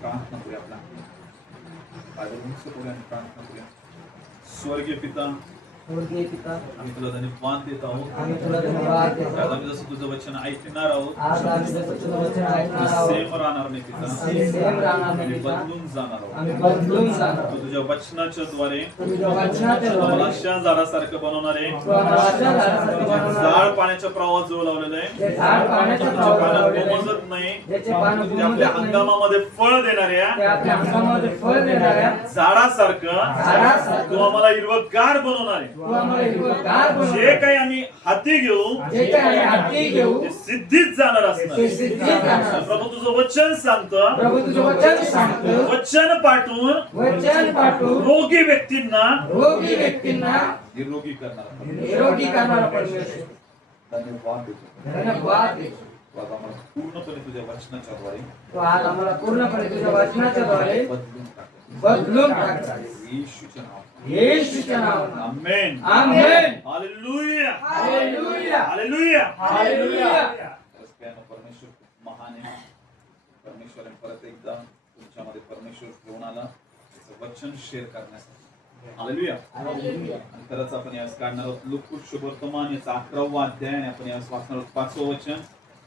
प्रार्थना करूया आपला प्रार्थना करूया. स्वर्गीय पिता, आम्ही तुला धन्यवाद देत आहोत. आज आम्ही जसं तुझं वचन ऐकणार आहोत सेम राहणार नाही पिता, आम्ही बदलून जाणार आहोत. तू तुझ्या वचनाच्या द्वारे आम्हाला अशा झाडासारखं बनवणार आहे. झाड पाण्याच्या प्रवाहात जवळ लावलेलं आहे, पाण्यात कोमजत नाही, ते आपल्या हंगामामध्ये फळ देणाऱ्या झाडासारखं तू आम्हाला हिरवंगार बनवणार आहे. जे काही आम्ही हाती घेऊ ते सिद्धीत जाणार असणार. प्रभू तुझं वचन सांगतं, वचन पाठवून रोगी व्यक्तींना निरोगी करणार. धन्यवाद देतो. पूर्णपणे तुझ्या वचनाच्या द्वारे बदलून टाक. येशूच्या नावात. आमेन. हालेलुया. परमेश्वर महान आहे. परमेश्वराने परत एकदा तुमच्यामध्ये परमेश्वर घेऊन आला त्याचं वचन शेअर करण्यासाठी. हालेलुया. आणि खरंच आपण यास काढणार आहोत लूका शुभवर्तमान याचा 11वा अध्याय आणि आपण यास वाचणार आहोत 5वं वचन.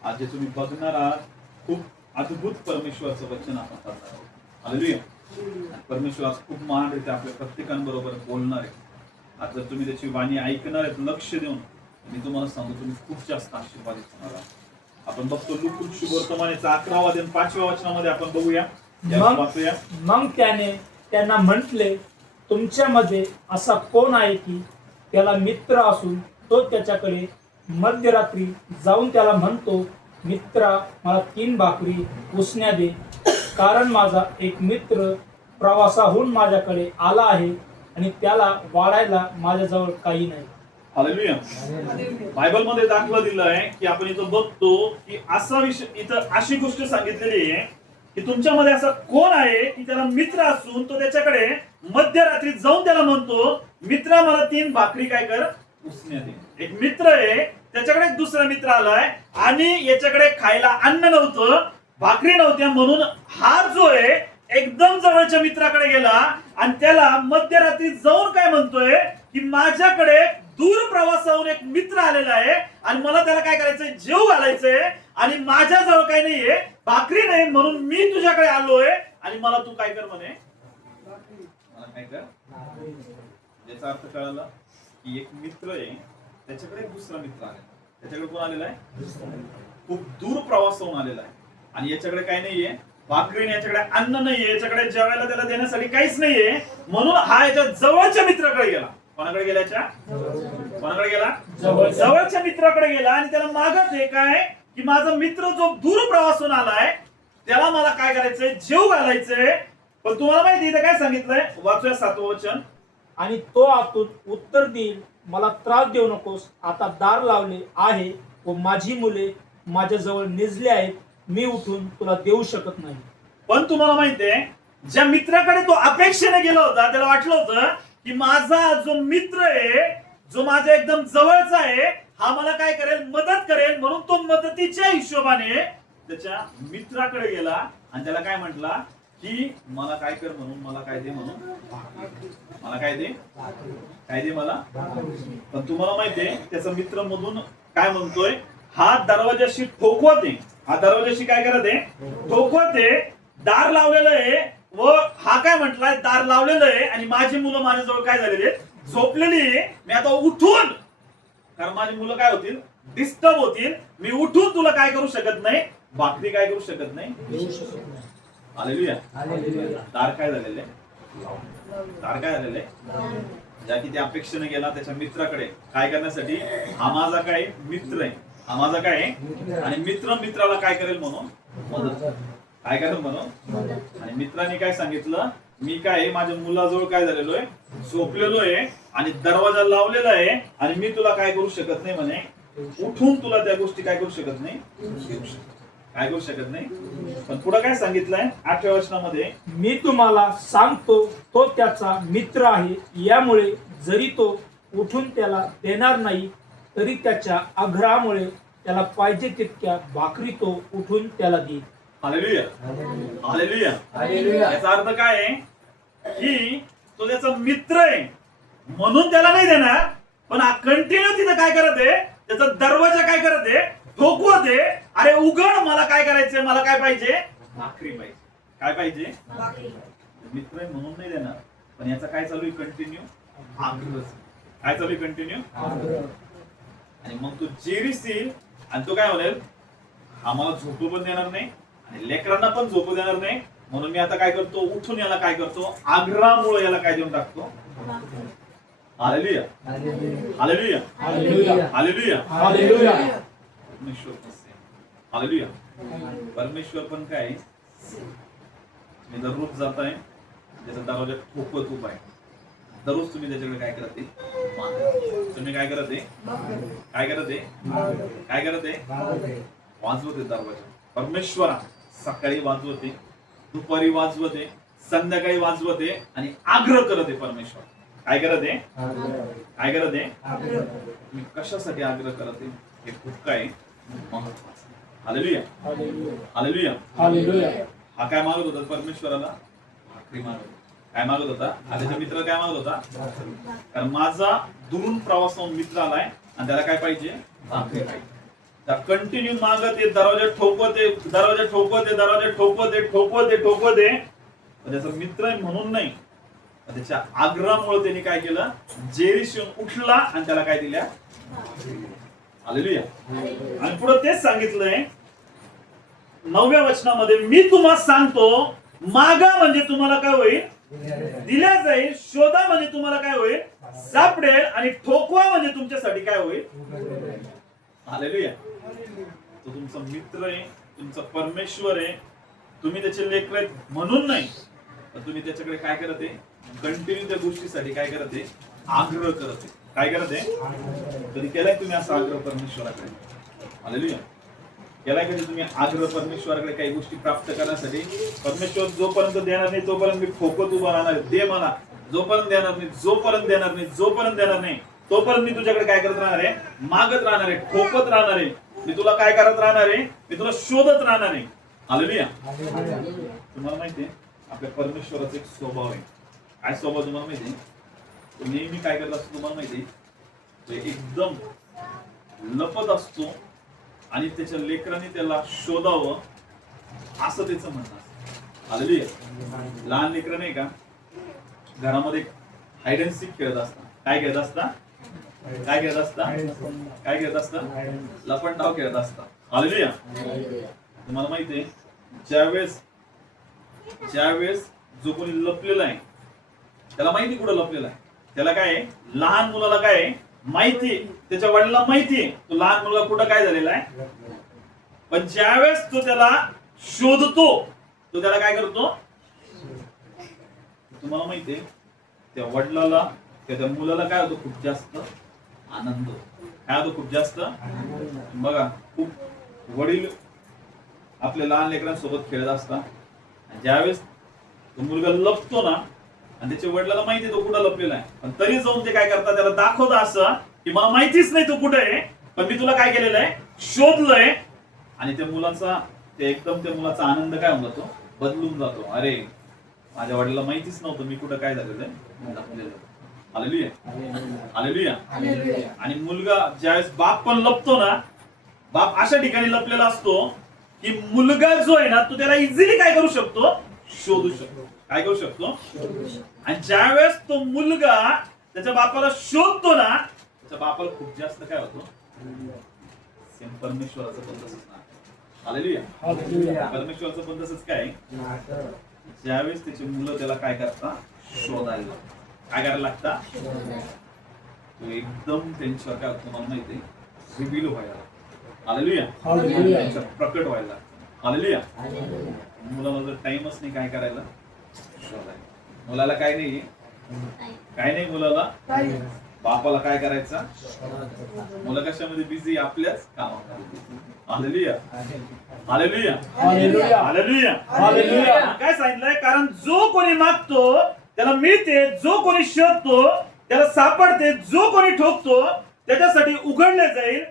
आज जे तुम्ही बघणार आहात खूप अद्भुत परमेश्वराचं वचन आपण करणार आहोत. हालेलुया. परमेश्वर आज खूप महानरित्या आपल्या प्रत्येकांबरोबर बोलणार आहे. आज जर तुम्ही त्याची वाणी ऐकणार आहेत लक्ष देऊन, मी तुम्हाला सांगतो तुम्ही खूप जास्त आशीर्वादित होणार आहात. आपण बघतो लूका शुभवर्तमानाचा 11वा अध्याय 5व्या वचनामध्ये आपण बघूया. वाचूया. मग त्याने त्यांना म्हटले, तुमच्यामध्ये असा कोण आहे की त्याला मित्र असून तो त्याच्याकडे मध्यरात्री जाऊन त्याला म्हणतो, मित्रा मला 3 भाकरी उसण्या दे, कारण माझा एक मित्र प्रवासाहून माझ्याकडे आला आहे आणि त्याला वाढायला माझ्याजवळ काही नाही. हालेलुया. बायबल मध्ये दाखला दिला आहे की आपण इथं बघतो की असा विषय, इथं अशी गोष्ट सांगितलेली आहे की तुमच्यामध्ये असा कोण आहे की त्याला मित्र असून तो त्याच्याकडे मध्यरात्री जाऊन त्याला म्हणतो, मित्रा मला 3 भाकरी काय कर उसण्या दे. एक मित्र आहे, त्याच्याकडे एक दुसरा मित्र आलाय आणि याच्याकडे खायला अन्न नव्हतं, भाकरी नव्हत्या, म्हणून हा जो आहे एकदम जवळच्या मित्राकडे गेला आणि त्याला मध्यरात्री जाऊन काय म्हणतोय की माझ्याकडे दूर प्रवासाहून एक मित्र आलेला आहे आणि मला त्याला काय करायचंय, जेव घालायचंय आणि माझ्याजवळ काही नाहीये, भाकरी नाही, म्हणून मी तुझ्याकडे आलोय आणि मला तू काय कर म्हणे, मला काय कर. याचा अर्थ कळाला की एक मित्र आहे, त्याच्याकडे एक दुसरा मित्र आलेला. त्याच्याकडे कोण आलेला आहे, खूप दूर प्रवासाहून आलेला आहे आणि याच्याकडे काही नाहीये, भाकरी नाही, याच्याकडे अन्न नाहीये, याच्याकडे जेवायला त्याला देण्यासाठी काहीच नाहीये, म्हणून हा याच्या जवळच्या मित्राकडे गेला. कोणाकडे गेला, कोणाकडे गेला, जवळच्या मित्राकडे गेला आणि त्याला मागत आहे काय की माझा मित्र जो दूर प्रवासाहून आलाय त्याला मला काय करायचंय, जेव घालायचंय. पण तुम्हाला माहिती इथे काय सांगितलंय, वाचूया 7वं वचन. आणि तो आतून उत्तर देईल, मला त्रास देऊ नकोस, आता दार लावले आहे व माझी मुले माझ्याजवळ निजले आहेत, मी उठून तुला देऊ शकत नाही. पण तुम्हाला माहितीये ज्या मित्राकडे तो अपेक्षेने गेला होता, त्याला वाटलं होतं की माझा जो मित्र आहे, जो माझ्या एकदम जवळचा आहे, हा मला काय करेल, मदत करेल, म्हणून तो मदतीच्या हिशोबाने त्याच्या मित्राकडे गेला आणि त्याला काय म्हटला की मला काय कर, म्हणून मला काय दे, म्हणून मला काय दे, काय दे मला. पण तुम्हाला माहितीये त्याचा मित्र मधून काय म्हणतोय, हा दरवाजाशी ठोकवत आहे, हा दरवाजाशी काय करत आहे, ठोकवत आहे, दार लावलेलं आहे व हा काय म्हटलाय, दार लावलेलं आहे आणि माझी मुलं माझ्याजवळ काय झालेली आहेत, झोपलेली आहे, मी आता उठून, कारण माझी मुलं काय होतील, डिस्टर्ब होतील, मी उठून तुला काय करू शकत नाही, भाकरी काय करू शकत नाही. हालेलुया. दार काय झालेले, दार काय झालेले, ज्या की त्या अपेक्षेने गेला त्याच्या मित्राकडे काय करण्यासाठी, हा माझा काय मित्र आहे, हा माझा काय आहे, आणि मित्र मित्राला काय करेल म्हणून मदत, काय करेल म्हणून. आणि मित्राने काय सांगितलं, मी काय माझ्या मुलाजवळ काय झालेलो आहे, झोपलेलो आहे आणि दरवाजा लावलेला आहे आणि मी तुला काय करू शकत नाही म्हणे, उठून तुला त्या गोष्टी काय करू शकत नाही, काय करू शकत नाही. पण पुढे काय सांगितलंय 8व्या वचनामध्ये, मी तुम्हाला सांगतो तो त्याचा मित्र आहे, यामुळे जरी तो उठून त्याला देणार नाही तरी त्याच्या आग्रहामुळे त्याला पाहिजे तितक्या भाकरी तो उठून त्याला देईल. Hallelujah hallelujah. हालेलुया. याचा अर्थ काय आहे की तो त्याचा मित्र आहे म्हणून त्याला नाही देणार, पण कंटिन्यू तिथं काय करत आहे, त्याचा दरवाजा काय करत आहे, ठोकवत आहे. अरे उघड, मला काय करायचंय, मला काय पाहिजे, भाकरी पाहिजे. काय पाहिजे, मित्र आहे म्हणून नाही देणार, पण याचा काय चालू आहे, कंटिन्यू आग्रह. काय चालू आहे, कंटिन्यू. आणि मग तो जेरीसील आणि तो काय म्हणेल, आम्हाला झोपू पण देणार नाही आणि लेकरांना पण झोपू देणार नाही, म्हणून मी आता काय करतो, उठून याला काय करतो, आग्रहामुळे याला काय देऊन टाकतो. Hallelujah hallelujah hallelujah. Hallelujah. Hallelujah. परमेश्वर कसे, हालेलुया. परमेश्वर पण काय, मी दररोज जाताय त्याचा दरवाजा ठोकवत उभा आहे. दररोज तुम्ही त्याच्याकडे काय करत आहे, तुम्ही काय करत आहे, काय करत आहे, काय करत आहे, वाजवते दरवाजा. परमेश्वरा सकाळी वाजवते, दुपारी वाजवते, संध्याकाळी वाजवते आणि आग्रह करत आहे. परमेश्वर काय करत आहे, काय करत आहे, मी कशासाठी आग्रह करत आहे हे खूप काय महत्वाचं. Hallelujah hallelujah hallelujah. हा काय मागत होता परमेश्वराला, भाकरी मागत होता. काय मागत होता, हा त्याचा मित्र काय मागत होता, कारण माझा दुरून प्रवास होऊन मित्र आलाय आणि त्याला काय पाहिजे, भाकरी पाहिजे. कंटिन्यू मागत आहे, दरवाजा ठोकवते, दरवाजा ठोकवते, दरवाजा ठोकवते, ठोकवते, ठोकवते. त्याचा मित्र आहे म्हणून नाही, त्याच्या आग्रहामुळे त्यांनी काय केलं, जेरीशी उठला आणि त्याला काय दिल्या, हालेलुया. आणि पुढे तेच सांगितलंय 9व्या वचनामध्ये, मी तुम्हाला सांगतो, मागा म्हणजे तुम्हाला काय होईल, दिल्या जाईल, शोधा म्हणजे तुम्हाला काय होईल, सापडेल, आणि ठोकवा म्हणजे तुमच्यासाठी काय होईल. हालेलुया. तो तुमचा मित्र आहे, तुमचा परमेश्वर आहे, तुम्ही त्याचे लेकर आहेत म्हणून नाही, तर तुम्ही त्याच्याकडे काय करत आहे, कंटिन्यू त्या गोष्टीसाठी काय करत आहे, आग्रह करत आहे. काय करत आहे, कधी केलाय तुम्ही असा आग्रह परमेश्वराकडे, हालेलुया, केलाय कधी तुम्ही आग्रह परमेश्वराकडे काही गोष्टी प्राप्त करण्यासाठी. परमेश्वर जोपर्यंत देणार नाही तोपर्यंत मी ठोकत उभा राहणार, दे मला. जोपर्यंत देणार नाही, जोपर्यंत देणार नाही, जोपर्यंत देणार नाही, तोपर्यंत मी तुझ्याकडे काय करत राहणार आहे, मागत राहणार आहे, ठोकत राहणार आहे. मी तुला काय करत राहणार आहे, मी तुला शोधत राहणार आहे. हालेलुया. तुम्हाला माहितीये आपल्या परमेश्वराचा एक स्वभाव आहे. काय स्वभाव तुम्हाला माहिती, तो नेहमी काय करत असतो तुम्हाला माहिती, तो एकदम लपत असतो आणि त्याच्या लेकरांनी त्याला शोधावं असं त्याचं म्हणणं असतं. हालेलुया. लहान लेकरं नाही का, घरामध्ये हाइड अँड सीक खेळत असतात. काय खेळत असतात, काय खेळत असतात, काय खेळत असतात, लपंडाव खेळत असतात. हालेलुया. तुम्हाला माहितीये, ज्यावेळेस जो कोणी लपलेला आहे त्याला माहिती कुठं लपलेला आहे, त्याला काय आहे, लहान मुलाला काय आहे माहिती, त्याच्या वडिलांना माहिती आहे तो लहान मुलगा कुठं काय झालेला आहे. पण ज्यावेळेस तो त्याला शोधतो, तो त्याला काय करतो, तुम्हाला माहितीये त्या वडिलाला, त्या मुलाला काय होतो, खूप जास्त आनंद, काय होतो, खूप जास्त. बघा, खूप वडील आपल्या लहान लेकरांसोबत खेळत असतात, ज्यावेळेस तो मुलगा लपतो ना, आणि त्याच्या वडिलाला माहिती तो कुठं लपलेला आहे, पण तरी जाऊन ते काय करतात, त्याला दाखवतं असं की मला माहितीच नाही तो कुठे आहे, पण मी तुला काय केलेलं आहे, शोधलंय. आणि त्या मुलाचा त्या मुलाचा आनंद काय होऊन जातो, बदलून जातो. अरे माझ्या वडिलाला माहितीच नव्हतं मी कुठं काय झालेलं आहे, लपलेलं. Hallelujah hallelujah. आणि मुलगा ज्यावेळेस बाप पण लपतो ना, बाप अशा ठिकाणी लपलेला असतो की मुलगा जो आहे ना, तो त्याला इझिली काय करू शकतो, शोधू शकतो. काय करू शकतो. आणि ज्यावेळेस तो मुलगा त्याच्या बापाला शोधतो ना, त्याच्या बापाला खूप जास्त काय होतो, सेम परमेश्वराचं पण तसंच ना. हालेलुया. परमेश्वराचं पण तसंच काय, ज्यावेळेस त्याची मुलं त्याला काय करतात, शोधायला, काय करायला लागतात, तो एकदम त्यांच्यावर काय होतं तुम्हाला माहिती, रिव्हील व्हायला. हालेलुया. प्रकट व्हायला. हालेलुया. मुलाला जर टाइमच नाही काय करायला, शोधायला. मुलाला काय नाही, काय नाही मुलाला, बापाला काय करायचं, मुलं कशामध्ये बिझी, आपल्याच कामामध्ये. Hallelujah hallelujah hallelujah hallelujah. काय सांगितलंय, कारण जो कोणी मागतो त्याला मिळते, जो कोणी शोधतो त्याला सापडते, जो कोणी ठोकतो त्याच्यासाठी उघडले जाईल.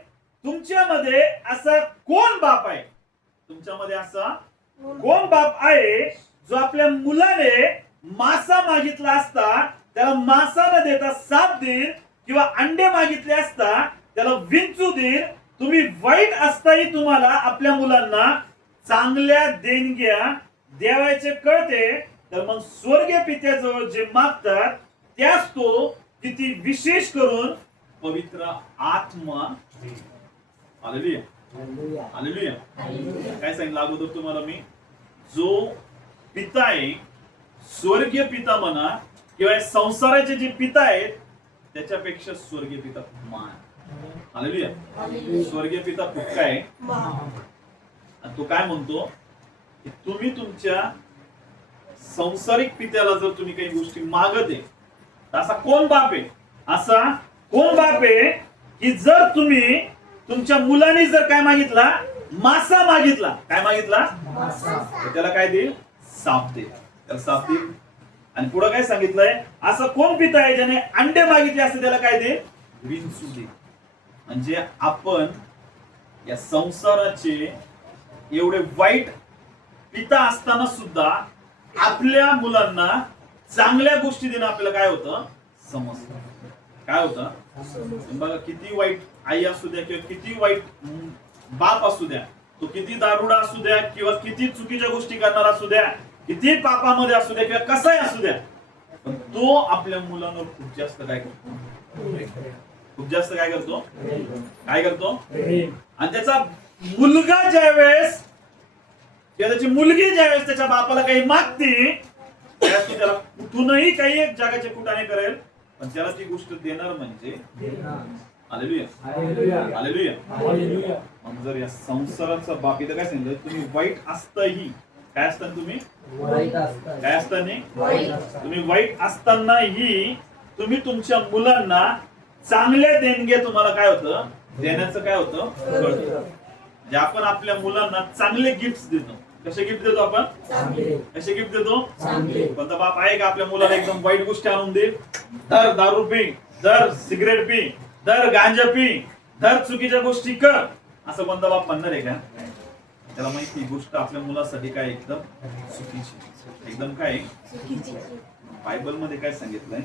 तुमच्यामध्ये असा कोण बाप आहे, तुमच्यामध्ये असा कोण बाप आहे जो आपल्या मुलाने मासा मागितला असता त्याला मासा न देता साप देईल, किंवा अंडे मागितले असता त्याला विंचू देईल? तुम्ही वाईट असताही तुम्हाला आपल्या मुलांना चांगल्या देणग्या द्यावायचे कळते, तर मग स्वर्गीय पित्याजवळ जे मागतात त्यास तो किती विशेष करून पवित्र आत्मा देईल. Hallelujah, hallelujah. काय सांगितलं अगोदर तुम्हाला मी? जो पिता आहे, स्वर्गीय पिता म्हणा किंवा संसाराचे जे पिता आहेत त्याच्यापेक्षा स्वर्गीय पिता खूप महान. हालेलुया. स्वर्गीय पिता खूप काय आणि तो काय म्हणतो की तुम्ही तुमच्या संसारिक पित्याला जर तुम्ही काही गोष्टी मागत आहे, असा कोण बाप आहे, असा कोण बाप आहे की जर तुम्ही तुमच्या मुलाने जर काय मागितला, मासा मागितला, काय मागितला, तर त्याला काय देईल? साप देईल. त्याला साप देईल. आणि पुढे काय सांगितलंय? असं कोण पिता आहे ज्याने अंडे मागितले असते त्याला काय देईल? विंचू देईल. म्हणजे आपण या संसाराचे एवढे वाईट पिता असताना सुद्धा आपल्या मुलांना चांगल्या गोष्टी देणं आपल्याला काय होतं? समजतं. काय होतं? बघा, किती वाईट आई असू द्या किंवा किती वाईट बाप असू द्या, तो किती दारुडा असू द्या किंवा किती चुकीच्या गोष्टी करणारा असू द्या, किती पापामध्ये असू द्या किंवा कसाही असू द्या, पण तो आपल्या मुलांवर खूप जास्त काय करतो? खूप जास्त काय करतो? काय करतो? आणि त्याचा मुलगा ज्यावेळेस किंवा त्याची मुलगी ज्यावेळेस त्याच्या बापाला काही मागते त्यावेळेस तो त्याला कुठूनही काही एक जगाचे कुटाने करेल, पण त्याला ती गोष्ट देणार म्हणजे हालेलुया, हालेलुया, हालेलुया. मग जर या संसाराचा बाप इथं काय सांगितलं? तुम्ही वाईट असताही काय असताना तुम्ही काय असताना तुम्ही वाईट असतानाही तुम्ही तुमच्या मुलांना चांगल्या देणग्या तुम्हाला काय होतं? देण्याचं काय होतं? कळतं. म्हणजे आपण आपल्या मुलांना चांगले गिफ्ट देतो. कसे गिफ्ट देतो आपण? कसे गिफ्ट देतो? कोणता बाप आहे का आपल्या मुलाला एकदम वाईट गोष्टी आणून दे, दर दारू पी, दर सिगरेट पी, दर गांजा पी, दर चुकीच्या गोष्टी कर, असं कोणता बाप म्हणणार आहे का? त्याला माहिती गोष्ट आपल्या मुलासाठी काय एकदम चुकीची, एकदम काय बायबल मध्ये काय सांगितलंय?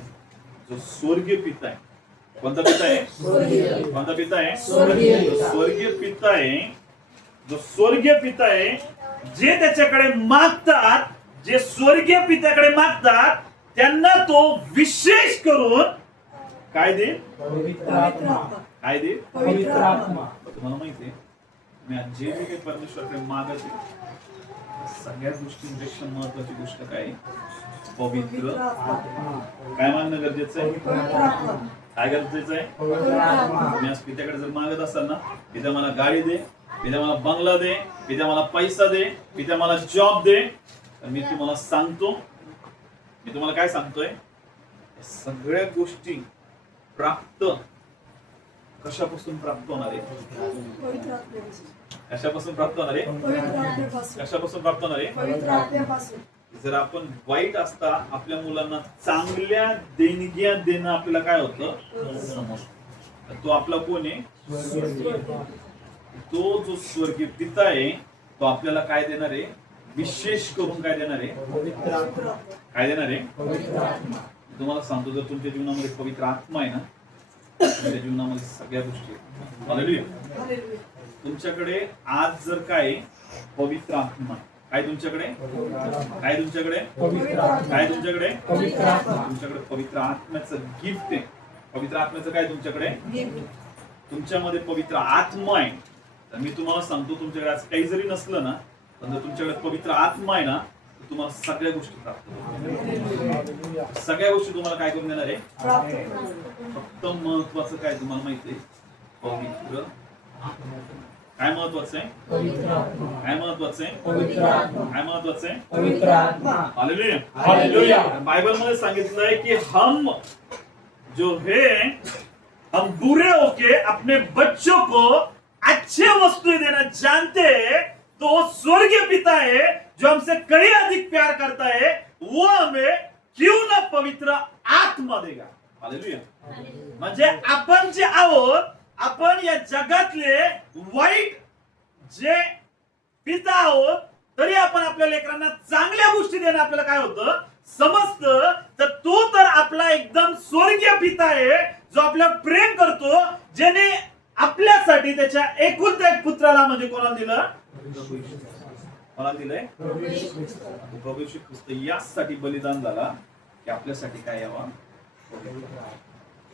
जो स्वर्गीय पिता आहे, कोणता पिता आहे? कोणता पिता आहे? स्वर्गीय पिता आहे. जो स्वर्गीय पिता आहे, जे त्याच्याकडे मागतात, जे स्वर्गीय पित्याकडे मागतात त्यांना तो विशेष करून काय देईल? काय देईल? तुम्हाला माहितीये, मी आज जे काही परमेश्वराकडे मागत आहे सगळ्या गोष्टींपेक्षा महत्वाची गोष्ट काय? पवित्र काय मागणं गरजेचं आहे? काय गरजेचं आहे? तुम्ही आज पित्याकडे जर मागत असाल ना, पित्या मला गाडी दे, पित्या मला बंगला दे, पित्या मला पैसा दे, पित्या मला जॉब दे, तर मी तुम्हाला सांगतो, मी तुम्हाला काय सांगतोय? सगळ्या गोष्टी प्राप्त कशापासून प्राप्त होणार आहे? कशापासून प्राप्त होणार आहे? कशापासून प्राप्त होणार आहे? जर आपण वाईट असता आपल्या मुलांना चांगल्या देणग्या देणं आपल्याला काय होतं? समजतं. तो आपला कोण आहे? तो जो स्वर्गीय पिता आहे तो आपल्याला काय देणार आहे? विशेष करून काय देणार आहे? काय देणार आहे? तुम्हाला सांगतो, जर तुमच्या जीवनामध्ये पवित्र आत्मा आहे ना, तुमच्या जीवनामध्ये सगळ्या गोष्टी आहेत. हालेलुया. तुमच्याकडे आज जर काय पवित्र आत्मा, काय तुमच्याकडे? काय तुमच्याकडे? काय तुमच्याकडे? तुमच्याकडे पवित्र आत्म्याचं गिफ्ट आहे. पवित्र आत्म्याचं काय तुमच्याकडे? तुमच्यामध्ये पवित्र आत्मा आहे. तर मी तुम्हाला सांगतो, तुमच्याकडे आज काही जरी नसलं ना, पण जर तुमच्याकडे पवित्र आत्मा आहे ना, तर तुम्हाला सगळ्या गोष्टी प्राप्त होतील. सगळ्या गोष्टी तुम्हाला काय करून देणार आहे? फक्त महत्वाचं काय तुम्हाला माहिती आहे? पवित्र. काय महत्वाचं आहे? काय महत्वाचं आहे? काय महत्वाचं आहे? Hallelujah, hallelujah. बायबल मध्ये सांगितलंय की हम जो है हम बुरे होके अपने बच्चों को अच्छे वस्तुएं देना जानते हैं, तो वो स्वर्गीय पिता है जो हमसे कहीं अधिक प्यार करता है, वो हमें क्यों ना पवित्र आत्मा देगा. हालेलुया. म्हणजे आपण जे आहोत, आपण या जगातले वाईट जे पिता आहोत तरी आपण आपल्या लेकरांना चांगल्या गोष्टी देणं आपल्याला काय होतं समजतं, तर तो तर आपला एकदम स्वर्गीय पिता आहे, जो आपल्यावर प्रेम करतो, ज्याने आपल्यासाठी त्याच्या एकुलत्या एक पुत्राला म्हणजे कोणाला दिलं? कोणाला दिलंय? प्रभू येशू ख्रिस्त यासाठी बलिदान झाला की आपल्यासाठी काय यावं?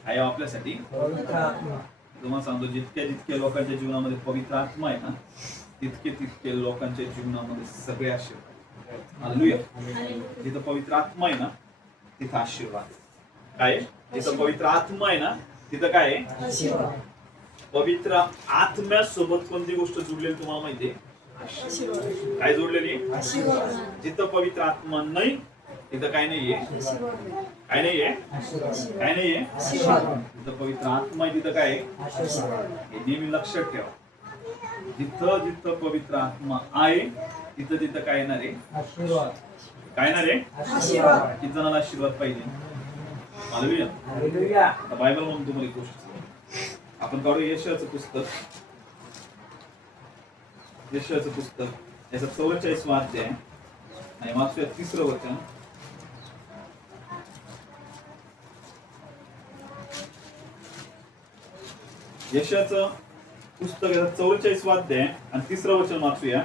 काय यावं आपल्यासाठी? तुम्हाला सांगतो, जितक्या लोकांच्या जीवनामध्ये पवित्र आत्मा आहे ना, तितके लोकांच्या जीवनामध्ये सगळे आशीर्वाद. हालेलुया. जिथं पवित्र आत्मा आहे ना तिथं आशीर्वाद. काय? जिथं पवित्र आत्मा आहे ना तिथं काय आहे? आशीर्वाद. पवित्र आत्म्यासोबत कोणती गोष्ट जुडलेली तुम्हाला माहितीये? काय जोडलेली? जिथं पवित्र आत्मा नाही तिथं काय नाहीये? काय नाहीये? काय नाहीये? जिथं पवित्र आत्मा आहे तिथं काय? हे नेहमी लक्षात ठेवा. जिथं जिथं पवित्र आत्मा आहे तिथं तिथं काय येणार आहे? काय येणार आहे? किती जणांना आशीर्वाद पाहिजे? हालेलुया. बायबल म्हणून तुम्हाला एक गोष्ट आपण काढू यशाचं पुस्तक. यशाचं पुस्तक याचा 44वा अध्याय आणि वाचूया 3रं वचन. यशाचं पुस्तक याचा 44वा अध्याय आणि 3रं वचन वाचूया.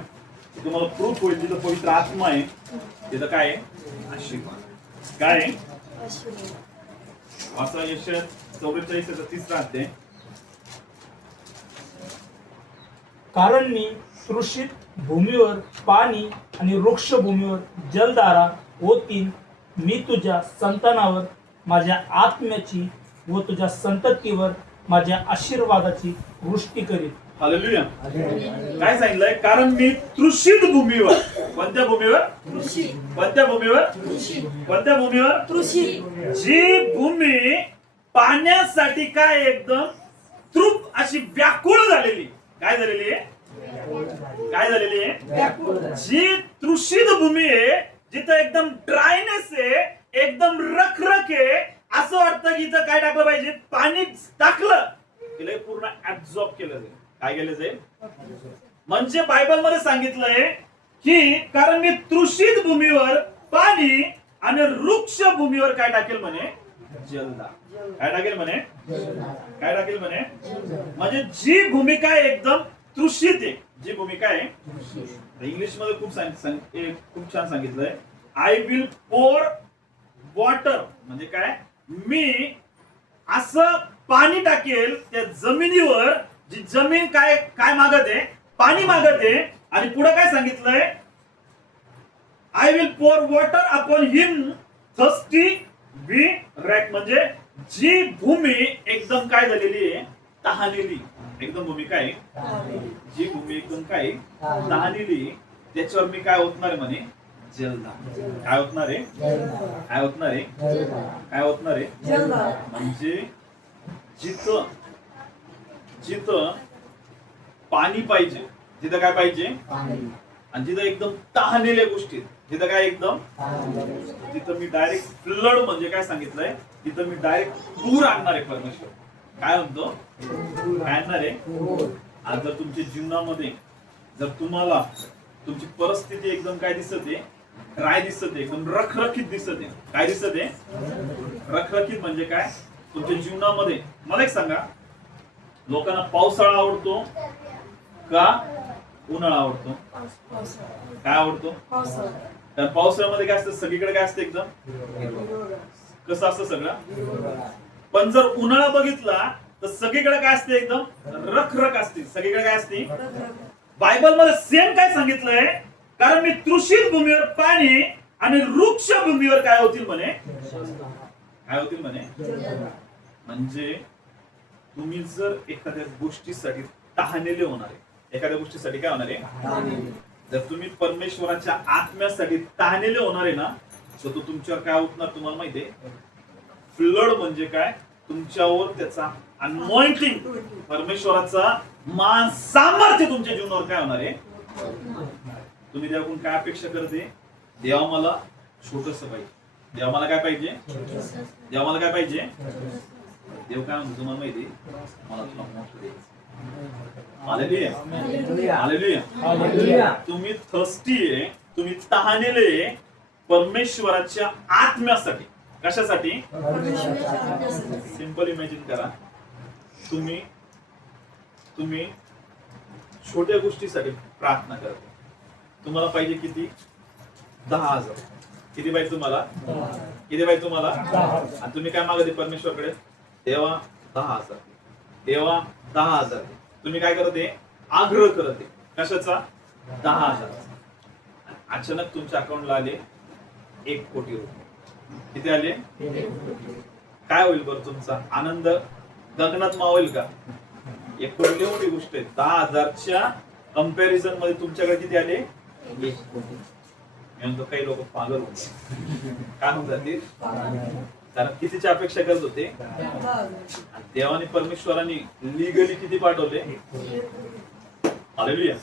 तुम्हाला प्रूफ होईल जिथं पवित्र आत्मा आहे तिथं काय आहे? आशीर्वाद. काय आहे? वाचा यशा 44चा 3रा अध्याय. कारण मी तृषित भूमीवर पाणी आणि वृक्ष भूमीवर जलधारा होतील. मी तुझ्या संतानावर माझ्या आत्म्याची व तुझ्या संततीवर माझ्या आशीर्वादाची वृष्टी करीन. हालेलुया. काय सांगितलंय? कारण मी तृषित भूमीवर. कोणत्या भूमीवर? कोणत्या भूमीवर? कोणत्या भूमीवर? जी भूमी पाण्यासाठी काय एकदम तृप अशी व्याकुळ झालेली. काय झालेली आहे? काय झालेली आहे? जी तृषित भूमी आहे, जिथं एकदम ड्रायनेस आहे, एकदम रखरख आहे, असं वाटतं की इथं काय टाकलं पाहिजे? पाणी टाकलं की पूर्ण ऍब्झॉर्ब केलं जाईल. काय केलं जाईल? म्हणजे बायबल मध्ये सांगितलंय की कारण मी तृषित भूमीवर पाणी आणि वृक्ष भूमीवर काय टाकेल म्हणे? जलधार. काय टाकेल म्हणे? काय टाकेल म्हणे? म्हणजे जी भूमिका एकदम तृषित आहे, जी भूमिका आहे. इंग्लिश मध्ये खूप छान सांगितलंय. I will pour water. म्हणजे काय? मी असं पाणी टाकेल त्या जमिनीवर जी जमीन काय काय मागत आहे? पाणी मागत आहे. आणि पुढे काय सांगितलंय? I will pour water upon him thirsty be rack. म्हणजे जी भूमी एकदम काय झालेली आहे? तहानलेली. एकदम भूमी काय? जी भूमी एकदम काय? तहानलेली. त्याच्यावर मी काय होतणार आहे म्हणे? जलधार. काय होतणार आहे? काय होतणार आहे? काय होतणार आहे? म्हणजे जिथं जिथं पाणी पाहिजे तिथं काय पाहिजे? आणि जिथं एकदम तहानलेल्या गोष्टी तिथं काय? एकदम तिथं मी डायरेक्ट फ्लड. म्हणजे काय सांगितलंय? तिथं मी डायरेक्ट पूर आणणार आहे परमेश्वर. काय म्हणतो? काय आणणार आहे? आज जर तुमच्या जीवनामध्ये जर तुम्हाला तुमची परिस्थिती एकदम काय दिसत आहे? ड्राय दिसत आहे, एकदम रखरखीत दिसत आहे. काय दिसत आहे? रखरखीत म्हणजे काय? तुमच्या जीवनामध्ये मला एक सांगा, लोकांना पावसाळा आवडतो का उन्हाळा आवडतो? काय आवडतो? कारण पावसाळ्यामध्ये काय असतं? सगळीकडे काय असतं? एकदम कसं असतं सगळं. पण जर उन्हाळा बघितला तर सगळीकडे काय असते? एकदम रखरख असते. सगळीकडे काय असते? बायबल मध्ये सेम काय सांगितलंय? कारण मी तृषित भूमीवर पाणी आणि वृक्ष भूमीवर काय होतील म्हणे? काय होतील म्हणे? म्हणजे तुम्ही जर एखाद्या गोष्टीसाठी तहानलेले होणार आहे, एखाद्या गोष्टीसाठी काय होणार आहे? जर तुम्ही परमेश्वराच्या आत्म्यासाठी तहानलेले होणार आहे ना, तर तो तुमच्यावर काय होणार तुम्हाला माहितीये? फ्लड म्हणजे काय? तुमच्यावर त्याचा अनॉइंटिंग, परमेश्वराचा मान सामर्थ्य तुमच्या जीवनावर काय होणार आहे? तुम्ही देवाकडून काय अपेक्षा करते? देवा मला छोटंसं पाहिजे. देवा मला काय पाहिजे? देवा मला काय पाहिजे? देव काय म्हणतो तुम्हाला माहिती? मला तुला मोठं द्यायचं. हालेलुया. हालेलुया. हालेलुया. हालेलुया. तुम्ही थर्स्टी आहे, तुम्ही तहानेले आहे परमेश्वराच्या आत्म्यासाठी. कशासाठी? सिंपल इमॅजिन करा. तुम्ही तुम्ही छोट्या गोष्टीसाठी प्रार्थना करता. तुम्हाला पाहिजे किती? 10,000. किती पाहिजे तुम्हाला? किती पाहिजे तुम्हाला? आणि तुम्ही काय मागते परमेश्वरकडे? देवा 10,000, देवा 10,000. तुम्ही काय करते? आग्रह करते. कशाचा? 10,000. अचानक तुमच्या अकाउंटला आले 1 कोटी रुपये. किती आले? काय होईल बरं? तुमचा आनंद गगनात मावेल का? 1 कोटी लई मोठी गोष्ट आहे. 10,000च्या कंपॅरिझन मध्ये तुमच्याकडे किती आले? 1 कोटी. मी म्हणतो काही लोक पागल होते. काय होऊन जातील? कारण कितीची अपेक्षा करत होते? आणि देवाने परमेश्वराने लिगली किती पाठवले? हालेलुया.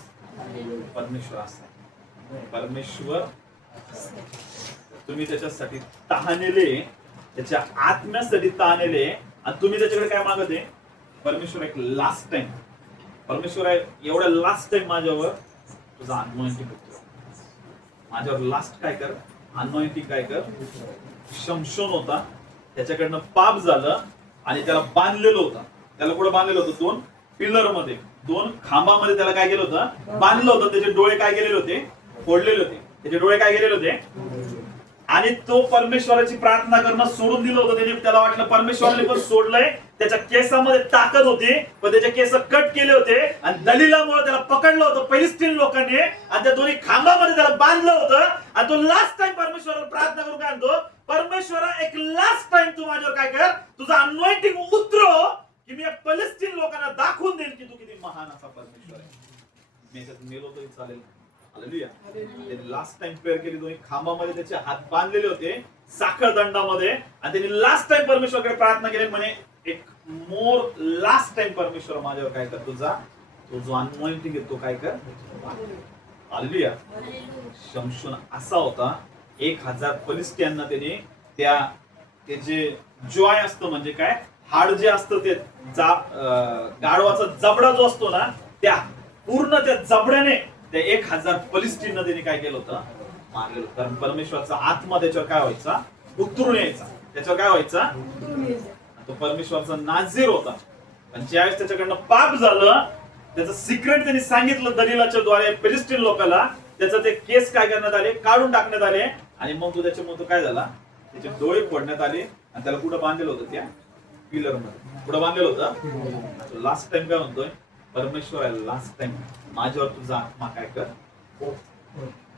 परमेश्वर असा आहे. परमेश्वर तुम्ही त्याच्यासाठी तहानेले, त्याच्या आत्म्यासाठी तहानेले, आणि तुम्ही त्याच्याकडे काय मागते? परमेश्वर एक लास्ट टाइम, परमेश्वर एवढ्या लास्ट टाइम माझ्यावर तुझा अनॉइंटिंग होतो. माझ्यावर लास्ट काय कर? अनॉइंटिंग काय कर? शमशोन होता, त्याच्याकडनं पाप झालं आणि त्याला बांधलेलं होतं. त्याला कुठं बांधलेलं होतं? 2 पिलर मध्ये, 2 खांबामध्ये त्याला काय केलं होतं? बांधलं होतं. त्याचे डोळे काय केलेले होते? फोडलेले होते. त्याचे डोळे काय केलेले होते? आणि तो परमेश्वराची प्रार्थना करणं सोडून दिलं होतं त्याने. त्याला वाटलं परमेश्वराने पण सोडलंय. त्याच्या केसामध्ये ताकद होती, पण त्याचे केस कट केले होते आणि दलिलामुळे त्याला पकडलं होतं फिलिस्तीन लोकांनी, आणि त्या दोन्ही खांबामध्ये त्याला बांधलं होतं. आणि तो लास्ट टाइम परमेश्वरावर प्रार्थना करून काय म्हणतो? परमेश्वरा एक लास्ट टाइम तू माझ्यावर काय कर? तुझा अनॉइंटिंग उतरव, की मी या फिलिस्तीन लोकांना दाखवून देईल की तू किती महान असा परमेश्वर आहे. मी याच्यात मेलो तरी चालेल. हालेलुया. त्यांनी लास्ट टाइम प्रेयर केली. दोन्ही खांबामध्ये त्याचे हात बांधलेले होते, साखर दंडामध्ये, आणि त्यांनी लास्ट टाइम परमेश्वराकडे प्रार्थना केली. म्हणे एक मोर लास्ट टाइम परमेश्वर माझ्यावर काय कर? तुझा तो जो अनॉइंटिंग आहे तो काय कर? हालेलुया. शमशोन असा होता, 1,000 फिलिस्तीयांना त्याने ते जे जॉय असतं, म्हणजे काय हाड जे असतं ते गाढवाचा जबडा जो असतो ना, त्या पूर्ण त्या जबड्याने त्या 1,000 फिलिस्तींना त्याने काय केलं होतं? मारलेलं. कारण परमेश्वराचा आत्मा त्याच्यावर काय व्हायचा? उतरून यायचा. त्याच्यावर काय व्हायचा? तो परमेश्वराचा नाझीर होता. पण ज्यावेळेस त्याच्याकडनं पाप झालं, त्याचं सिक्रेट त्यांनी सांगितलं दलिलाच्या द्वारे फिलिस्तीन लोकांना, त्याचं ते केस काय करण्यात आले? काढून टाकण्यात आले. आणि मग तो त्याच्यामुळे काय झाला? त्याचे डोळे फोडण्यात आले. आणि त्याला कुठं बांधलेलं होतं? त्या पिलर मध्ये. कुठं बांधलेलं होतं? लास्ट टाइम काय म्हणतोय? परमेश्वर आहे लास्ट टाइम माझ्यावर तुझा आत्मा काय कर?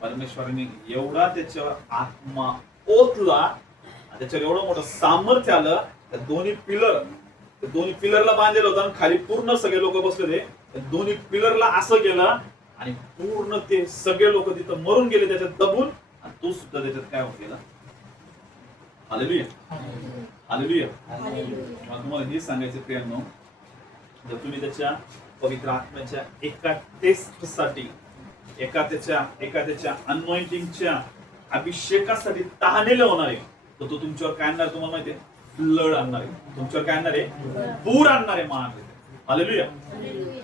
परमेश्वराने एवढा त्याच्यावर आत्मा ओतला, त्याच्यावर एवढं मोठं सामर्थ्य आलं. त्या दोन्ही पिलरला बांधलेलं होतं, आणि खाली पूर्ण सगळे लोक बसले होते. त्या दोन्ही पिलरला असं केलं, आणि पूर्ण ते सगळे लोक तिथं मरून गेले त्याच्यात दबून, आणि तो सुद्धा त्याच्यात काय होत गेला? हालेलुया. हालेलुया. मला तुम्हाला हे सांगायचं प्रियांनो, जर तुम्ही त्याच्या पवित्र आत्म्याच्या एका टेस्टसाठी, एका त्याच्या अनॉइंटिंगच्या अभिषेकासाठी तहानेले होणार आहे, तर तो तुमच्यावर काय आणणार? तुम्हाला माहितीये? फ्लड आणणार आहे. तुमच्यावर काय आणणार आहे? पूर आणणार आहे. महान. हालेलुया.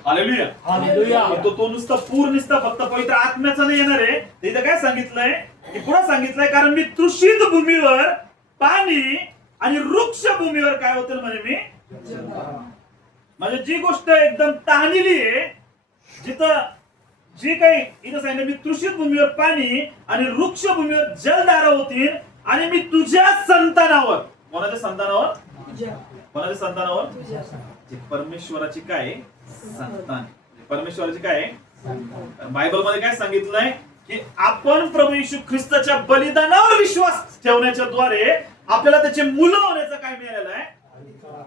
हालेलुया. हालेलुया. तो नुसता पूर नुसता फक्त पवित्र आत्म्याचा नाही येणार आहे. इथं काय सांगितलंय? की पुढे सांगितलंय, कारण मी तृषित भूमीवर पाणी आणि वृक्ष भूमीवर काय होतील म्हणे मी. म्हणजे जी गोष्ट एकदम तहानेली आहे, जिथं जी काही इथं सांगितलं, मी तृषित भूमीवर पाणी आणि वृक्ष भूमीवर जलधारा होतील, आणि मी तुझ्या संतानावर. कोणाच्या संतानावर? कोणाच्या संतानावर? परमेश्वराची काय? संतान. परमेश्वराची काय? बायबल मध्ये काय सांगितलंय? की आपण प्रभू येशू ख्रिस्ताच्या बलिदानावर विश्वास ठेवण्याच्या द्वारे आपल्याला त्याचे मुलं होण्याचं काय मिळालेलं आहे?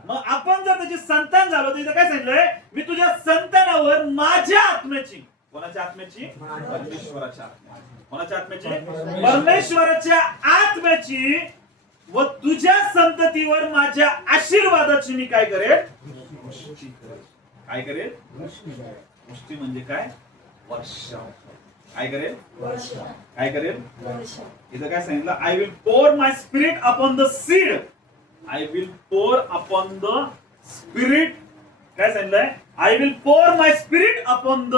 मग आपण जर त्याचे संतान झालो, तर इथं काय सांगितलंय? मी तुझ्या संतानावर माझ्या आत्म्याची. कोणाच्या आत्म्याची? परमेश्वराच्या आत्म्याची. कोणाच्या आत्म्याची? परमेश्वराच्या आत्म्याची. व तुझ्या संततीवर माझ्या आशीर्वादाची मी काय करेल? काय करेल? मुष्टी म्हणजे काय? वर्षा. काय करेल? काय करेल? इथं काय सांगितलं? आय विल पोर माय spirit upon the seed. I will पोर अपॉन द स्पिरिट. काय सांगितलंय? आय विल पोर माय spirit upon the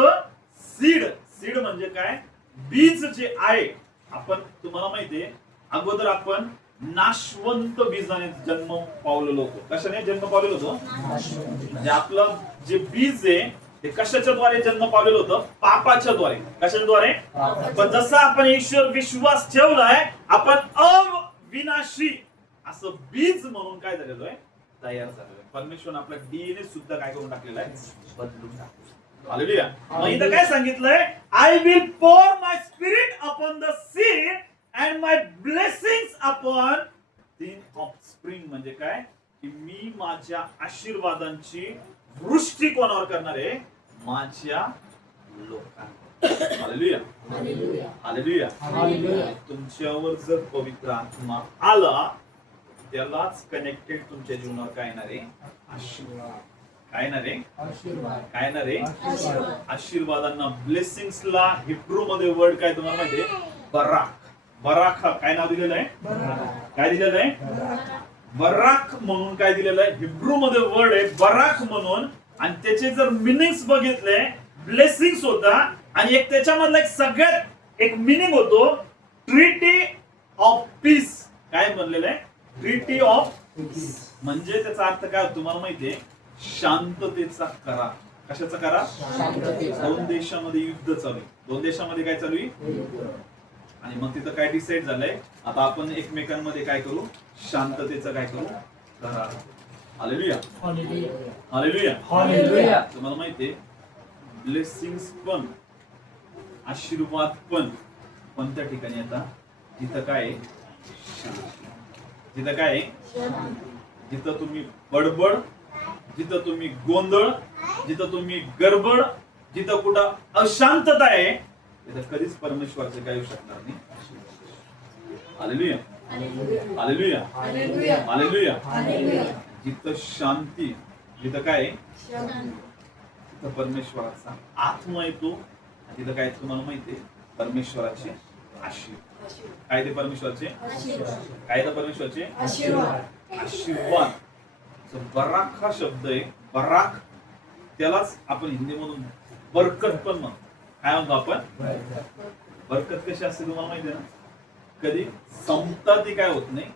seed. Seed म्हणजे काय? बीज जे आहे. आपण तुम्हाला माहितीये अगोदर आपण नाशवंत बीजाने जन्म पावलेलो होतो. कशाने जन्म पावलेलो होतो? म्हणजे आपलं जे बीज आहे ते कशाच्या द्वारे जन्म पावलेलं होतं? पापाच्या द्वारे. कशाच्या द्वारे? पण जसं आपण ईश्वर विश्वास ठेवलाय आपण अविनाशी असं बीज म्हणून काय झालेलं आहे? तयार झालेलं आहे. परमेश्वरने आपला डीएनए सुद्धा काय करून टाकलेला आहे? बदलून टाकलेला. हालेलुया. मग इथं काय सांगितलंय? आय विल पोर माय spirit upon the seed and my blessings upon the offspring. म्हणजे काय? की मी माझ्या आशीर्वादांची वृष्टी कोणावर करणार आहे? माझ्या लोकांवर. हालेलुया. हालेलुया. हालेलुया. तुमच्यावर जर पवित्र आत्मा आला त्यालाच कनेक्टेड तुमच्या जीवनावर काय येणार आहे? आशीर्वाद. काय येणार आहे? काय येणार आहे? आशीर्वादांना. ब्लेसिंग्सला हिब्रू मध्ये वर्ड काय तुम्हाला माहिती आहे? बराक. बराक हा काय नाव दिलेलं आहे? काय दिलेलं आहे? बराक म्हणून काय दिलेलं आहे? हिब्रू मध्ये वर्ड आहे बराक म्हणून. आणि त्याचे जर मिनिंग्स बघितले ब्लेसिंग्स होता आणि एक त्याच्यामधला एक सगळ्यात एक मिनिंग होतो ट्रीटी ऑफ पीस. काय म्हणलेलं आहे? Treaty of peace. म्हणजे त्याचा अर्थ काय तुम्हाला माहितीये? शांततेचा करार. कशाचा करार? दोन देशामध्ये युद्ध चालू आहे. दोन देशामध्ये काय चालू आहे? आणि मग तिथं काय डिसाइड झालंय? आता आपण एकमेकांमध्ये काय करू? शांततेचा काय करू? करार. हालेलुया. हालेलुया. हालेलुया. तुम्हाला माहितीये ब्लेसिंग्स पण आशीर्वाद पण कोणत्या ठिकाणी आता? जिथं काय आहे? जिथं काय आहे? जिथं तुम्ही बडबड, जिथं तुम्ही गोंधळ, जिथं तुम्ही गडबड, जिथं कुठं अशांतता आहे तिथं कधीच परमेश्वराचं काय होऊ शकणार नाही. हालेलुया. हालेलुया. हालेलुया. हालेलुया. जिथं शांती, जिथं काय आहे? तिथं परमेश्वराचा आत्मा येतो. तिथं काय तुम्हाला माहितीये? परमेश्वराचे आशीर्वाद. काय ते परमेश्वराचे? काय ते परमेश्वराचे? आशीर्वाद. बराक हा शब्द आहे. बराक त्यालाच आपण हिंदी मधून बरकत पण म्हणतो. काय म्हणतो आपण? बरकत कशी असते तुम्हाला माहिती आहे ना? कधी संपता ती काय होत नाही.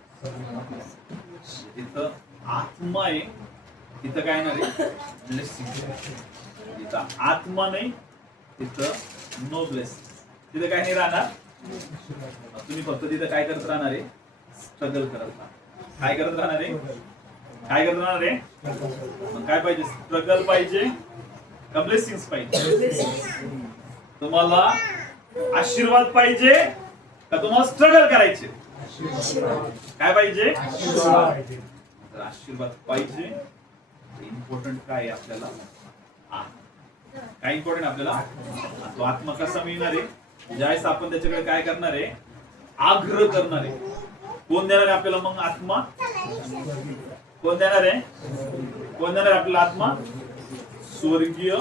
तिथं आत्मा आहे तिथं काय नाही ब्लेसिंग. तिथं आत्मा नाही तिथं नो ब्लेसिंग. तिथं काय नाही राहणार. तुम्ही फक्त तिथं काय करत राहणार आहे? स्ट्रगल करत राहणार. काय करत राहणार आहे? काय करत राहणार आहे? मग काय पाहिजे? स्ट्रगल पाहिजे का ब्लेसिंग्स पाहिजे? तुम्हाला आशीर्वाद पाहिजे का तुम्हाला स्ट्रगल करायचे? काय पाहिजे? आशीर्वाद पाहिजे. इम्पॉर्टंट काय आहे आपल्याला? काय इम्पॉर्टंट आपल्याला? तो आत्मा कसा मिळणार आहे? ज्यावेळेस आपण त्याच्याकडे काय करणार आहे? आग्रह करणार आहे. कोण देणार आहे आपल्याला मग आत्मा? कोण देणार आहे? कोण देणार आहे आपल्याला आत्मा? स्वर्गीय.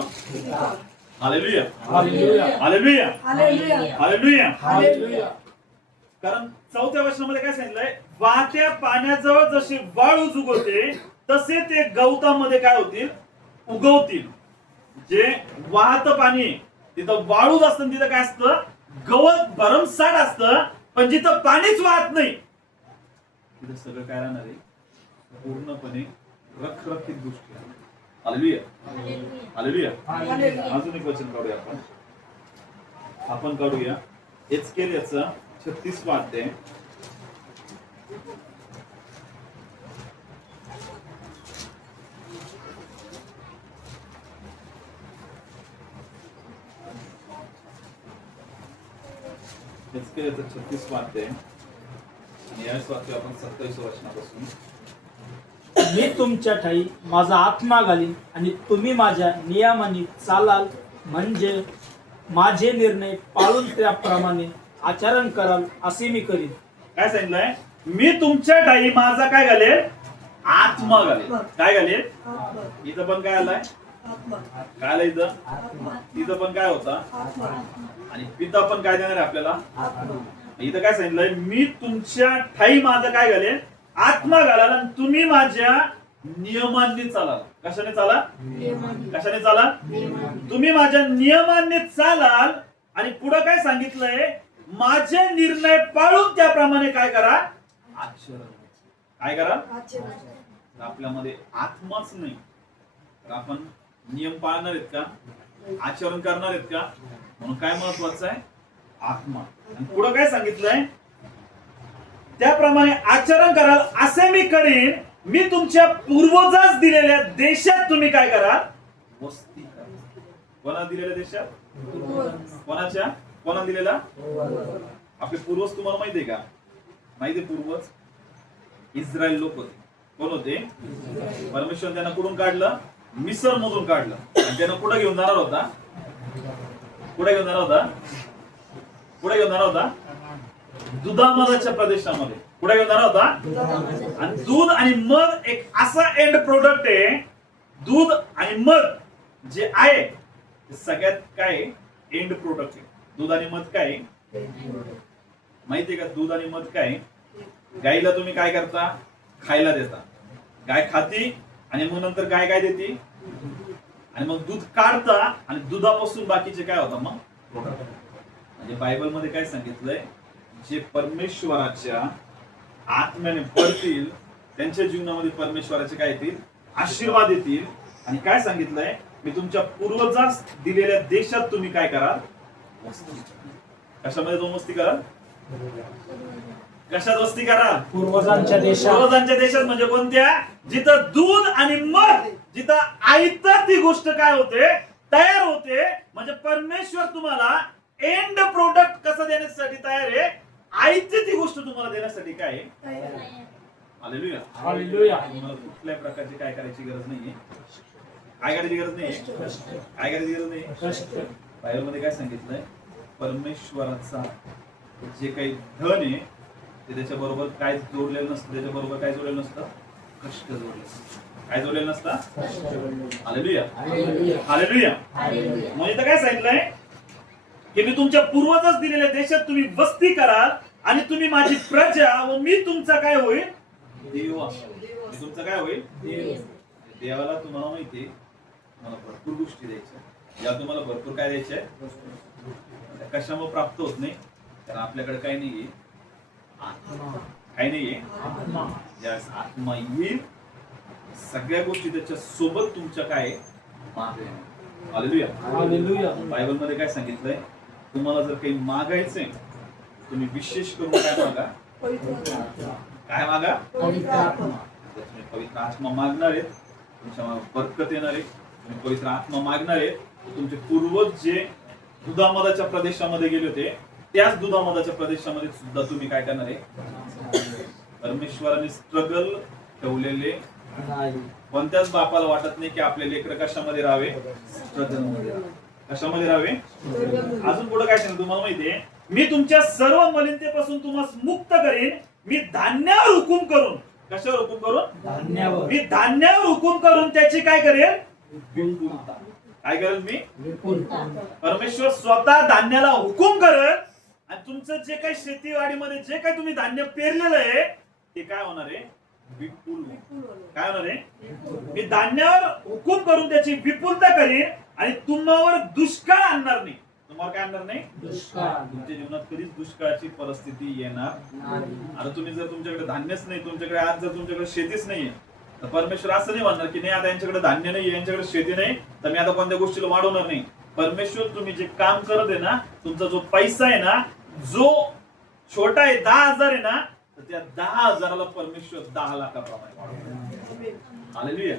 Hallelujah. Hallelujah. Hallelujah. Hallelujah. Hallelujah. कारण 4थ्या वचनामध्ये काय सांगितलंय? वाहत्या पाण्याजवळ जशी वाळू उगवते तसे ते गवतामध्ये काय होतील? उगवतील. जे वाहत पाणी तिथं वाळूच असतं, तिथं काय असतं? गवत भरमसाठ असतं. पण जिथं पाणीच वाहत नाही तिथं सगळं काय राहणार आहे? पूर्णपणे रखरखीत गोष्टी. हालेलुया. हालेलुया. अजून एक वचन काढूया आपण काढूया एचकेल याचा 36 अध्याय. एचकेल याचा 36 अध्याय आणि यावेळेस वाचूया आपण 27 वचनापासून. मी तुमच्या ठाई माझा आत्मा घालीन आणि तुम्ही माझ्या नियमाने चालाल, म्हणजे माझे निर्णय पाळून त्याप्रमाणे आचरण कराल असे मी करीन. काय सांगितलंय? मी तुमच्या ठाई माझा काय घालेल? आत्मा घालेल. काय घालेल? इथं पण काय आलाय? काय आलं इथं? तिथं पण काय होता? आणि पिता पण काय देणार आहे आपल्याला? इथं काय सांगितलंय? मी तुमच्या ठाई माझं काय घालेल? आत्मा घालाल आणि तुम्ही माझ्या नियमांनी चालाल. कशाने चाला? कशाने चाला? तुम्ही माझ्या नियमांनी चालाल आणि पुढे काय सांगितलंय? माझे निर्णय पाळून त्याप्रमाणे काय करा? आचरण. काय करा? आपल्यामध्ये आत्माच नाही तर आपण नियम पाळणार आहेत का? आचरण करणार आहेत का? म्हणून काय महत्वाचं आहे? आत्मा. आणि पुढे काय सांगितलंय? त्याप्रमाणे आचरण कराल असे मी करीन. मी तुमच्या पूर्वजास दिलेल्या देशात तुम्ही काय करा? वस्ती करा. कोणा दिलेल्या देशात? कोणाच्या? कोणा दिलेला? आपले पूर्वज तुम्हाला माहितीये का? माहितीये पूर्वज? इस्रायल लोक होते. कोण होते? परमेश्वर त्यांना कुठून काढलं? मिस्र मधून काढलं. आणि त्यांना कुठे घेऊन जाणार होता? कुठे घेऊन जाणार होता? कुठे घेऊन जाणार होता? दुधामधाच्या प्रदेशामध्ये. कुठे घेऊन जाणार होता? आणि दूध आणि मध एक असा एंड प्रोडक्ट आहे. दूध आणि मध जे आहे ते सगळ्यात काय एंड प्रोडक्ट आहे. दूध आणि मध काय माहितीये का? दूध आणि मध काय? गाईला तुम्ही काय करता? खायला देता. गाय खाती आणि मग नंतर गाय काय देते? आणि मग दूध काढता आणि दुधापासून बाकीचे काय होतं मग? म्हणजे बायबल मध्ये काय सांगितलंय? जे परमेश्वराच्या आत्म्याने भरतील त्यांच्या जीवनामध्ये परमेश्वराचे काय येतील? आशीर्वाद येतील. आणि काय सांगितलंय? मी तुमच्या पूर्वजास दिलेल्या देशात तुम्ही काय कराल? कशामध्ये तुम्ही मस्ती कराल? कशात वस्ती करा? पूर्वजांच्या देशात. पूर्वजांच्या देशात म्हणजे कोणत्या? जिथं दूध आणि मध, जिथं आयतं ती गोष्ट काय होते? तयार होते. म्हणजे परमेश्वर तुम्हाला एंड प्रोडक्ट कसं देण्यासाठी तयार आहे? आयती ती गोष्ट तुम्हाला देण्यासाठी काय आहे? हालेलुया. हालेलुया. तुम्हाला कुठल्याही प्रकारची काय करायची गरज नाहीये. काय करायची गरज नाहीये. काय करायची गरज नाहीये. बायबल मध्ये काय सांगितलंय? परमेश्वराचा जे काही धन आहे ते त्याच्याबरोबर काय जोडलेलं नसतं. त्याच्याबरोबर काय जोडलेलं नसतं? कष्ट जोडलेलं. काय जोडलेलं नसतं? हालेलुया. हालेलुया. म्हणजे तर काय सांगितलंय की मी तुमच्या पूर्वजास दिलेल्या देशात तुम्ही वस्ती कराल आणि तुम्ही माझी प्रजा व मी तुमचा काय होईल? देव असाल. मी तुमचा काय होईल? देव. देवाला तुम्हाला माहिती मला भरपूर गोष्टी द्यायच्या. या तुम्हाला भरपूर काय द्यायच्या? कशामुळे प्राप्त होत नाही? कारण आपल्याकडे काय नाहीये? आत्मा. काय नाहीये? आत्मा. ज्यावेळेस आत्मा येईल सगळ्या गोष्टी त्याच्या सोबत तुमच्या काय मागे. हालेलुया. हालेलुया. बायबल मध्ये काय सांगितलंय? तुम्हाला जर काही मागायचंय तुम्ही विशेष करून काय मागा? काय मागा? पवित्र आत्मा. तुम्ही पवित्र आत्मा मागणार आहेत. तुमच्या बरकत येणार आहे. तुम्ही पवित्र आत्मा मागणार आहे. तुमचे पूर्वज जे दुधामधाच्या प्रदेशामध्ये गेले होते त्याच दुधामधाच्या प्रदेशामध्ये सुद्धा तुम्ही काय करणार आहे? परमेश्वराने स्ट्रगल ठेवलेले कोणत्याच बापाला वाटत नाही की आपले लेकर कशामध्ये राहावे? स्ट्रगल मध्ये राहावे. कशामध्ये राहावे? अजून पुढे काय सांगितलं तुम्हाला माहितीये? मी तुमच्या सर्व मलिनतेपासून तुम्हाला मुक्त करेन. मी धान्यावर हुकूम करून. कशावर हुकूम करून? धान्यावर. मी धान्यावर हुकूम करून त्याची काय करेन? विपुलता. काय करेल मी? विपुलता. परमेश्वर स्वतः धान्याला हुकूम करेल आणि तुमचं जे काही शेतीवाडीमध्ये जे काही तुम्ही धान्य पेरलेलं आहे ते काय होणार आहे? विपुल. काय होणार आहे? मी धान्यावर हुकूम करून त्याची विपुलता करीन आणि तुम्हावर दुष्काळ आणणार नाही. तुम्हाला काय आणणार नाही? दुष्काळ. तुमच्या जीवनात कधीच दुष्काळाची परिस्थिती येणार नाही. आता तुम्ही जर तुमच्याकडे धान्यच नाही, तुमच्याकडे आज जर तुमच्याकडे शेतीच नाहीये तर परमेश्वर असं नाही म्हणणार की नाही आता यांच्याकडे धान्य नाही, यांच्याकडे शेती नाही तर मी आता कोणत्या गोष्टीला वाढवणार नाही. परमेश्वर तुम्ही जे काम करत आहे ना, तुमचा जो पैसा आहे ना, जो छोटा आहे 10,000 आहे ना, तर त्या 10,000ला परमेश्वर 10 लाखाप्रमाणे वाढवणार. हालेलुया.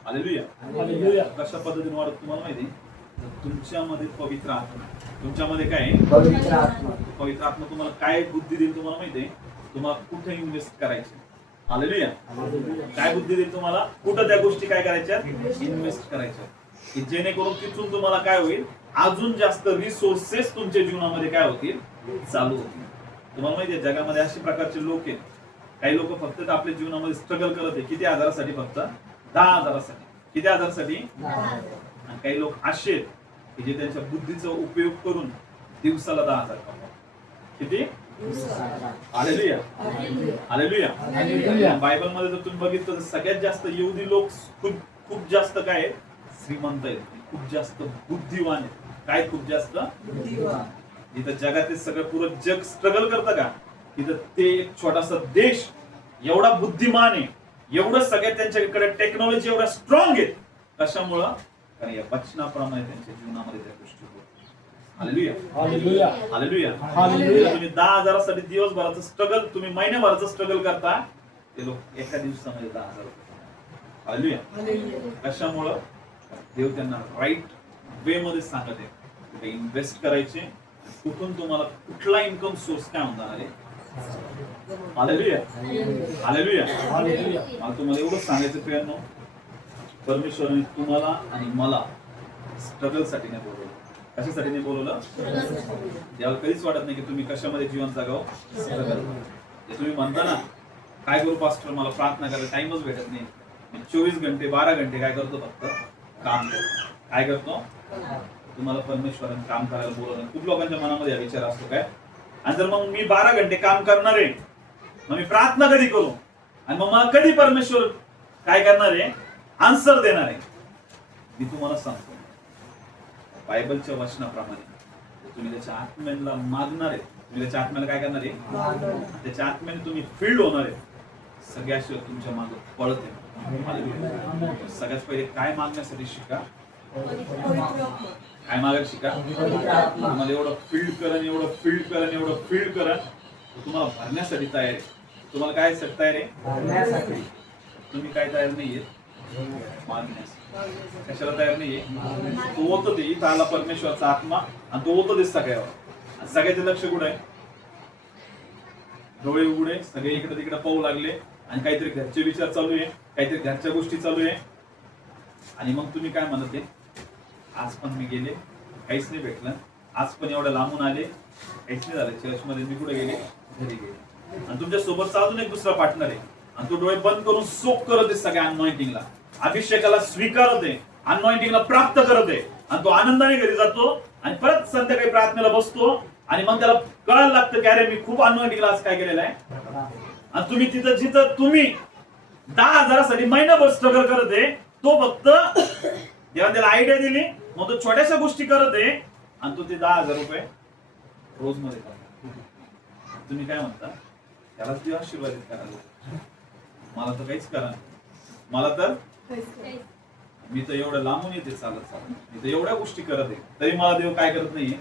हालेलुया. हालेलुया. कशा पद्धतीने वाढत तुम्हाला माहिती? तुमच्यामध्ये पवित्र आत्मा. तुमच्यामध्ये काय? पवित्र आत्मा. पवित्र आत्मा तुम्हाला काय बुद्धी देईल तुम्हाला माहिती आहे? तुम्हाला कुठे इन्व्हेस्ट करायची. हालेलुया. काय बुद्धी देईल तुम्हाला? कुठं त्या गोष्टी काय करायच्या? इन्व्हेस्ट करायच्या की जेणेकरून तिथून तुम्हाला काय होईल? अजून जास्त रिसोर्सेस तुमच्या जीवनामध्ये काय होतील? चालू होतील. तुम्हाला माहिती आहे जगामध्ये अशा प्रकारचे लोक आहेत. काही लोक फक्त आपल्या जीवनामध्ये स्ट्रगल करत आहे. किती आजारासाठी? फक्त 10,000साठी. किती आजारासाठी? आणि काही लोक असे आहेत की जे त्यांच्या बुद्धीचा उपयोग करून दिवसाला 10,000 कमवतात. किती? हालेलुया. हालेलुया. बायबल मध्ये जर तुम्ही बघितलं तर सगळ्यात जास्त यहुदी लोक खूप खूप जास्त काय आहेत? श्रीमंत आहेत, खूप जास्त बुद्धिवान आहेत. काय खूप जास्त? इथं जगातील सगळं पुरं जग स्ट्रगल करतं का? इथं ते एक छोटासा देश एवढा बुद्धिमान आहे, एवढं सगळ्या त्यांच्याकडे टेक्नॉलॉजी एवढ्या स्ट्रॉंग आहेत. कशामुळं? कारण या वचनाप्रमाणे त्यांच्या जीवनामध्ये त्या गोष्टी होतात. Hallelujah, hallelujah, hallelujah, hallelujah. तुम्ही 10,000साठी दिवसभराचं स्ट्रगल, तुम्ही महिन्याभराचं स्ट्रगल करता, ते लोक एका दिवसामध्ये 10,000 रुपये. हालेलुया. कशामुळं? देव त्यांना राईट वे मध्ये सांगत आहे कुठे इन्व्हेस्ट करायचे, कुठून तुम्हाला कुठला इन्कम सोर्स काय होणार आहे. Hallelujah, hallelujah. हालेलुया. मला तुम्हाला एवढं सांगायचं प्रियांनो, परमेश्वराने तुम्हाला आणि मला स्ट्रगल साठी नाही बोलवलं. कशासाठी नाही बोलवलं? याला कधीच वाटत नाही की तुम्ही कशामध्ये जीवन जगावं. तुम्ही म्हणता ना, काय करू पास्टर, मला प्रार्थना करायला टाइमच भेटत नाही, मी 24 घंटे 12 घंटे काय करतो? फक्त काम करतो. काय करतो? तुम्हाला परमेश्वराने काम करायला बोलवलं. खूप लोकांच्या मनामध्ये हा विचार असतो काय, आणि जर मग मी 12 घंटे काम करणार आहे, मग मी प्रार्थना कधी करू, आणि मग मला कधी परमेश्वर काय करणार आहे? आन्सर देणार आहे. मी तुम्हाला सांगतो, बायबलच्या वचनाप्रमाणे तुम्ही त्याच्या आत्म्याला मागणार आहे, तुम्ही त्याच्या आत्म्याला काय करणार आहे? त्याच्या आत्म्याने तुम्ही फील्ड होणार आहे. सगळ्याशिवाय तुमच्या मागे पळत आहे. सगळ्यात पहिले काय मागण्यासाठी शिका? काय मागायला शिका? तुम्हाला एवढं फील्ड करा, एवढं फील्ड करा, एवढं फील्ड करा, तुम्हाला भरण्यासाठी तयार आहे. तुम्हाला काय तयार आहे? तुम्ही काय तयार नाहीये? मागण्यास. कशाला तयार नाहीये? तो होतो ते इथं आला परमेश्वराचा आत्मा, आणि तो होतो ते सगळ्यावर. सगळ्याचे लक्ष कुठे आहे? डोळे उघडे, सगळे इकडे तिकडे पाहू लागले, आणि काहीतरी घरचे विचार चालू आहे, काहीतरी घरच्या गोष्टी चालू आहे. आणि मग तुम्ही काय म्हणते? आज पण मी गेले, काहीच नाही भेटलं. आज पण एवढं लांबून आले, काहीच नाही झालं. चर्चमध्ये मी कुठे गेले? घरी गेले. आणि तुमच्या सोबतचा अजून एक दुसरा पार्टनर आहे, आणि तो डोळे बंद करून सोक करत आहे सगळ्या अनॉइंटिंगला, अभिषेकाला स्वीकारत आहे, अनॉइंटिंगला प्राप्त करत आहे, आणि तो आनंदाने घरी जातो, आणि परत संध्याकाळी प्रार्थनेला बसतो, आणि मग त्याला कळायला लागतं की अरे मी खूप अनॉइंटिंगला आज काय केलेलं आहे. आणि तुम्ही तिथं जिथं तुम्ही 10,000साठी महिनाभर स्ट्रगल करत आहे, तो फक्त जेव्हा त्याला आयडिया दिली, मग तो छोट्याशा गोष्टी करत आहे, आणि तो ते 10,000 रुपये रोज मध्ये करतो. तुम्ही काय म्हणता? त्यालाच देव आशीर्वादित करायला. मला तर काहीच करा, मला तर मी तर एवढं लांबून येते चालत चालत, मी तर एवढ्या गोष्टी करत आहे, तरी मला देव काय करत नाहीये?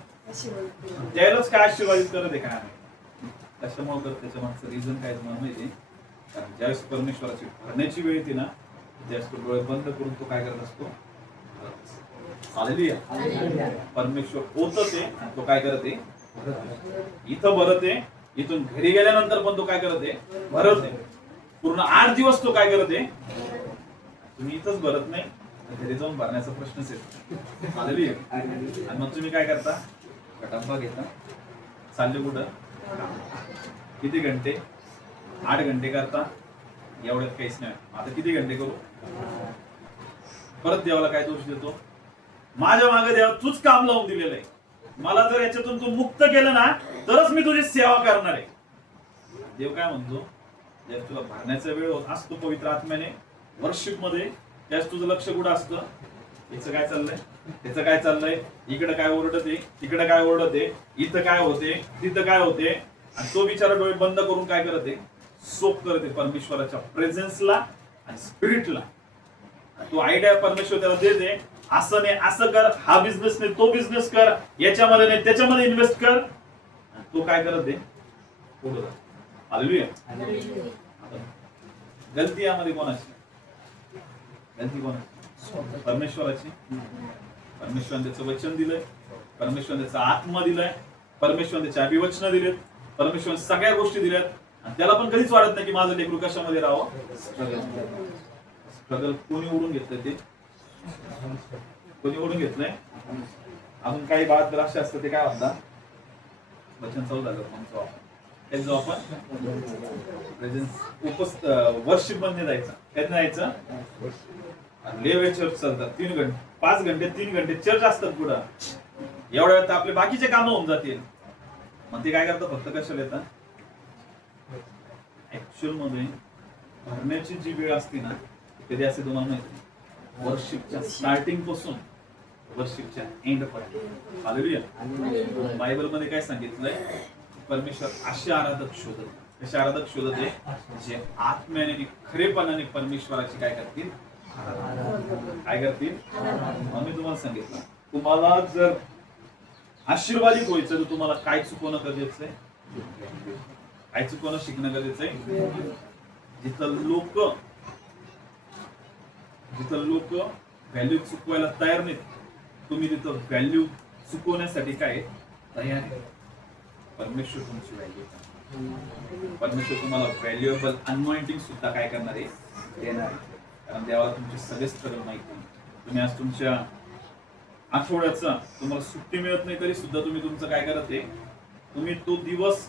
त्यालाच काय आशीर्वादित करत आहे काय? कशामुळे करत? त्याच्या मागचं रिझन काय तुम्हाला माहिती? कारण ज्यावेळेस परमेश्वराची भरण्याची वेळ येते ना, त्यावेळेस तो डोळे बंद करून तो काय करत असतो? हालेलुया. परमेश्वर होतच आहे, आणि तो काय करत आहे? इथं भरत आहे, इथून घरी गेल्यानंतर पण तो काय करत आहे? भरत आहे. पूर्ण 8 दिवस तो काय करत आहे? तुम्ही इथंच भरत नाही, घरी जाऊन भरण्याचा प्रश्नच येतो. हालेलुया. आणि मग तुम्ही काय करता? डब्बा घेता, चालले कुठं? किती घंटे? 8 घंटे करता, एवढ्यात काहीच नाही. आता किती घंटे करू? परत देवाला काय दोष देतो? माझ्या मागे देवा तूच काम लावून दिलेलं आहे, मला जर याच्यातून तू मुक्त केलं ना, तरच मी तुझी सेवा करणार आहे. देव काय म्हणतो? ज्यावेळेस तुला भरण्याचा वेळ होत असतो पवित्र आत्म्याने वर्शिप मध्ये, त्यावेळेस तुझं लक्ष कुठं असतं? याचं काय चाललंय, त्याचं काय चाललंय, इकडे काय ओरडत आहे, तिकडे काय ओरडत आहे, इथं काय होते, तिथं काय होते, आणि तो बिचारा डोळे बंद करून काय करत आहे? सोप करते परमेश्वराच्या प्रेझेन्सला आणि स्पिरिटला. तो आयडिया परमेश्वर त्याला देते, असं नाही असं कर, हा बिझनेस नाही तो बिझनेस कर, याच्यामध्ये नाही त्याच्यामध्ये इन्व्हेस्ट कर. तो काय करत आहे? पुढे जा. हालेलुया. गलती यामध्ये कोणाची? गलती कोणाची? परमेश्वराची. परमेश्वराने त्याचं वचन दिलंय, परमेश्वराने त्याचा आत्मा दिलाय, परमेश्वराने त्याचे अभिवचन दिलेत, परमेश्वराने सगळ्या गोष्टी दिल्यात, आणि त्याला पण कधीच वाटत नाही की माझं लेकरू कशामध्ये राहावं? स्ट्रगल कोणी ओढून घेतलंय? ते कोणी ओढून घेतलंय? अजून काही बहादर असे असतं, ते काय म्हणतात? वचन चालू झालं आपण जो आपण प्रेझेन्स वर्शिप मध्ये जायचं, त्यात जायचं. लेवे चर्च चालतात 3 घंटे 5 घंटे 3 घंटे चर्च असतात पुढं. एवढ्या वेळात आपले बाकीचे कामं होऊन जातील. मग ते काय करतात? फक्त कशाला येतात? ऍक्च्युअल मध्ये भरण्याची जी वेळ असते ना, कधी असते तुम्हाला माहिती? वर्शिपच्या स्टार्टिंग पासून वर्शिपच्या एंड पर्यंत. हालेलुया. बायबल मध्ये काय सांगितलंय? परमेश्वर असे आराधक शोधत. कसे आराधक शोधत आहे? जे आत्म्याने आणि खरेपणाने परमेश्वराची काय करतील? काय करतील? मी तुम्हाला सांगितलं, तुम्हाला जर आशीर्वादित व्हायचं तर तुम्हाला काय चुकवणं गरजेचं आहे? काय चुकवणं शिकणं गरजेचं आहे? जिथं लोक व्हॅल्यू चुकवायला तयार नाहीत, तुम्ही तिथं व्हॅल्यू चुकवण्यासाठी काय तयार आहे? परमेश्वर तुमची व्हॅल्यू, परमेश्वर तुम्हाला व्हॅल्युएबल अनॉइंटिंग सुद्धा काय करणार आहे? देणार आहे. कारण देवाला तुमचे सगळे स्ट्रगल माहिती आहे. तुम्ही आज तुमच्या आठवड्याचा तुम्हाला सुट्टी मिळत नाही तरी सुद्धा तुम्ही तुमचं काय करत आहे? तुम्ही तो दिवस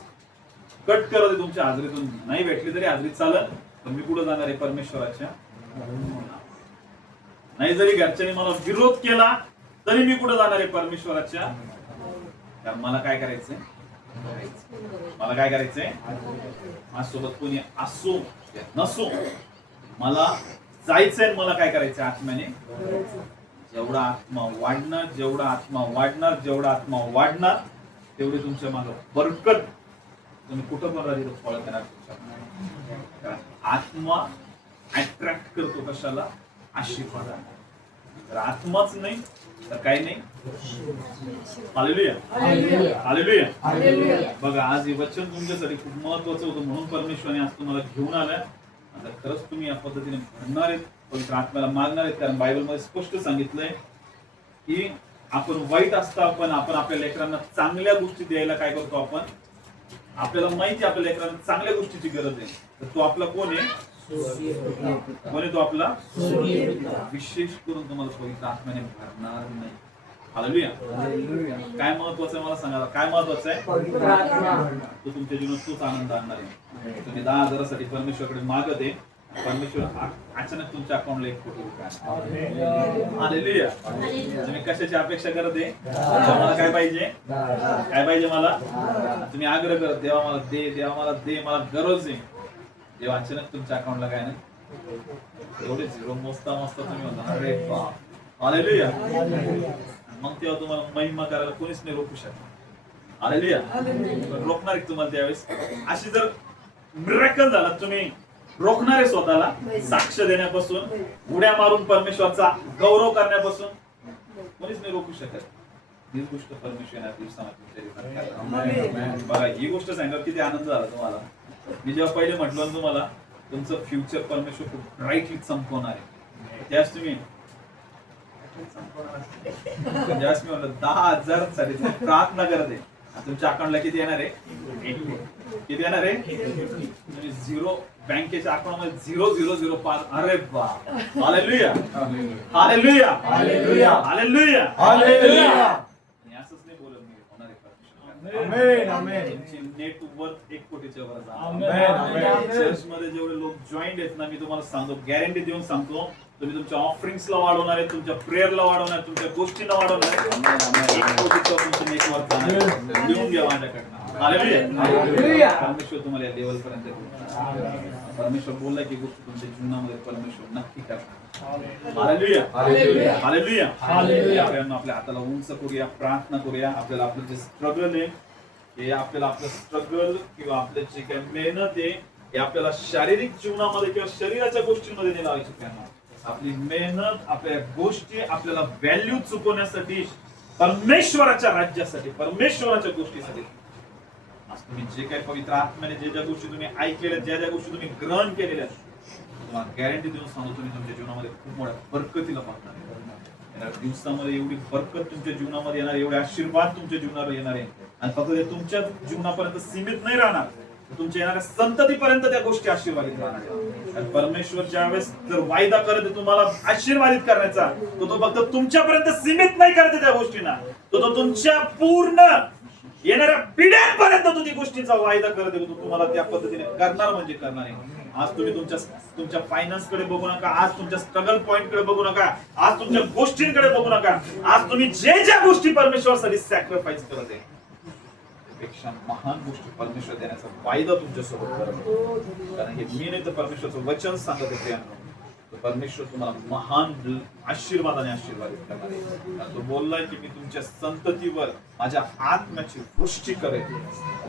कट करत आहे तुमच्या हाजरीतून. नाही भेटली तरी हाजरीत चालत, पण मी कुठं जाणार आहे? परमेश्वराच्या. नाही जरी घरच्यांनी मला विरोध केला तरी मी कुठं जाणार आहे? परमेश्वराच्या. कारण मला काय करायचंय? मला काय करायचंय? माझ्यासोबत कोणी असो नसो, मला जायचंय. मला काय करायचंय? आत्म्याने. जेवढा आत्मा वाढणार, जेवढा आत्मा वाढणार, जेवढा आत्मा वाढणार, तेवढी तुमच्या मागे बरकत. तुम्ही कुठं पण राहिलं फळ देणार. कारण आत्मा अट्रॅक्ट करतो कशाला? आशीर्वाद. तर आत्माच नाही तर काही नाही. हालेलुया. हालेलुया. बघा, आज हे वचन तुमच्यासाठी खूप महत्वाचं होतं, म्हणून परमेश्वराने आज तुम्हाला घेऊन आलाय. आता खरंच तुम्ही या पद्धतीने म्हणणार आहेत, पवित्र आत्म्याला मागणार आहेत. कारण बायबलमध्ये स्पष्ट सांगितलंय की आपण वाईट असता पण आपण आपल्या लेकरांना चांगल्या गोष्टी द्यायला काय करतो? आपण, आपल्याला माहिती आपल्या लेकरांना चांगल्या गोष्टीची गरज आहे. तर तो आपला कोण आहे? कोण आहे तो आपला? विशेष करून तुम्हाला पवित्र आत्म्याने भरणार नाही. हालेलुया. काय महत्वाचं आहे मला सांगा? काय महत्वाचं आहे? तो तुमच्या जीवनात तोच आनंद आणणार आहे. तुम्ही 10,000साठी परमेश्वरकडे मागत आहे, परमेश्वर अचानक तुमच्या अकाउंटला 1 कोटी रुपये. हालेलुया. तुम्ही कशाची अपेक्षा करत आहे? मला काय पाहिजे? काय पाहिजे मला? तुम्ही आग्रह करत, देवा मला दे, देवा मला दे, मला गरज आहे. देवा अचानक तुमच्या अकाउंटला काय नाही, एवढे झिरो मोजता तुम्ही म्हणता अरे बाप. हालेलुया. मग तेव्हा तुम्हाला महिमा करायला कोणीच नाही रोखू शकत. हालेलुया. रोखणार आहे तुम्हाला त्यावेळेस. अशी जर मिरेकल झाला, तुम्ही रोखणार आहे स्वतःला साक्ष देण्यापासून, उड्या मारून परमेश्वरचा गौरव करण्यापासून कोणीच नाही रोखू शकत. ही गोष्ट परमेश्वर बघा, ही गोष्ट सांगा किती आनंद झाला तुम्हाला. मी जेव्हा पहिले म्हटलं तुम्हाला तुमचं फ्युचर परमेश्वर खूप ब्राईटली चमकवणार आहे, त्याच तुम्ही ज्यावेळेस मी म्हणलं 10,000 साठी प्रार्थना करत आहे, तुमच्या अकाउंटला किती येणार आहे? किती येणार आहे? तुम्ही झिरो, बँकेच्या अकाउंट मध्ये 0,005. अरे बा. Hallelujah. Hallelujah. Hallelujah. Hallelujah. Hallelujah. असंच नाही बोलत मी, होणार आहे परमेश्वर. आमेन. आमेन. तुमची नेट वर्थ 1 कोटीच्या वर जाणार. चर्च मध्ये जेवढे लोक जॉईंट आहेत ना, मी तुम्हाला सांगतो, गॅरंटी देऊन सांगतो, तुम्ही तुमच्या ऑफरिंग्सला वाढवणार आहे, तुमच्या प्रेयरला वाढवणार, तुमच्या गोष्टींना वाढवणार आहे. 1 कोटीचं तुमचं नेट वर्थ जाणार. लिहून घ्या माझ्याकडनं. हालेलुया. परमेश्वर तुम्हाला या लेवल पर्यंत. परमेश्वर बोलला की गोष्ट तुमच्या जीवनामध्ये परमेश्वर नक्की करणार. हालेलुया. हालेलुया. हालेलुया. हालेलुया. आपल्या हाताला उंच करूया, प्रार्थना करूया. आपल्याला आपलं जे स्ट्रगल आहे, हे आपल्याला आपलं स्ट्रगल किंवा आपलं जे काही मेहनत आहे, हे आपल्याला शारीरिक जीवनामध्ये किंवा शरीराच्या गोष्टींमध्ये नाही लावायची. आपली मेहनत, आपल्या गोष्टी आपल्याला व्हॅल्यू चुकवण्यासाठी, परमेश्वराच्या राज्यासाठी, परमेश्वराच्या गोष्टीसाठी. आज तुम्ही जे काही पवित्र आत्म्याने ज्या गोष्टी तुम्ही ऐकलेल्या, ज्या गोष्टी तुम्ही ग्रहण केलेल्या, तुम्हाला गॅरंटी देऊन सांगतो, तुम्ही तुमच्या जीवनामध्ये खूप मोठ्या बरकतीला पाहणार. येणाऱ्या दिवसामध्ये एवढी बरकत तुमच्या जीवनामध्ये येणार, एवढे आशीर्वाद तुमच्या जीवनावर येणार आहे. आणि फक्त ते तुमच्या जीवनापर्यंत सीमित नाही राहणार, तुमच्या येणाऱ्या संततीपर्यंत त्या गोष्टी आशीर्वादित राहणार. परमेश्वर ज्यावेळेस जर वायदा करत तुम्हाला आशीर्वादित करण्याचा, तो फक्त तुमच्यापर्यंत सीमित नाही करते त्या गोष्टींना, तो तुमच्या पूर्ण येणाऱ्या पिढ्यांपर्यंत तो ती गोष्टींचा वायदा करत आहे. तुम्हाला त्या पद्धतीने करणार म्हणजे करणार आहे. आज तुम्ही तुमच्या फायनान्स कडे बघू नका, आज तुमच्या स्ट्रगल पॉइंट कडे बघू नका, आज तुमच्या गोष्टींकडे बघू नका. आज तुम्ही ज्या गोष्टी परमेश्वरासाठी सॅक्रिफाईस करत आहे, पेक्षा महान गोष्टी परमेश्वर देण्याचा वायदा तुमच्या सोबत करत. कारण हे मी नाही तर परमेश्वरचं वचन सांगत आहे. परमेश्वर तुम्हाला महान आशीर्वादाने आशीर्वादित करणार आहे. कारण तो बोललाय की मी तुमच्या संततीवर माझ्या आत्म्याची वृष्टी करेन.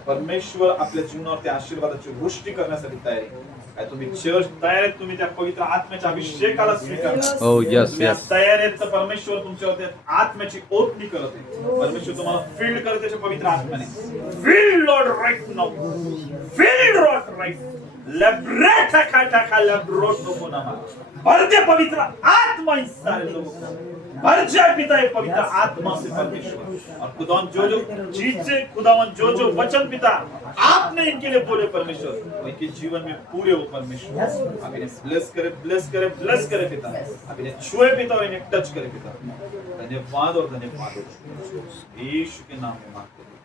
परमेश्वर आपल्या जीवनावर त्या आशीर्वादाची वृष्टी करण्यासाठी तयार आहे. काय तुम्ही चर्च तयार आहेत? तुम्ही त्या पवित्र आत्म्याच्या अभिषेकाला स्वीकारणार? Oh, yes, तुम्ही yes. तयार आहेत तर परमेश्वर तुमच्यावर त्या आत्म्याची ओतणी करत आहे. परमेश्वर तुम्हाला फील्ड करत त्याच्या पवित्र आत्म्याने. Field Lord right now, field Lord right लब्रेटा खाता खा लब्रोट नको ना भर दे पवित्र आत्मा इस सारे लोगों को भर जाए पिता ये पवित्र आत्मा से परमेश्वर. और खुदावन जो चीज से खुदावन जो वचन पिता आपने इनके लिए बोले परमेश्वर वो इनके जीवन में पूरे हो परमेश्वर. आप इन्हें ब्लेस करे ब्लेस करे ब्लेस करे पिता. आप इन्हें छुए पिता और इन्हें टच करे पिता. धन्यवाद और धन्यवाद यीशु के नाम में मांगते हैं.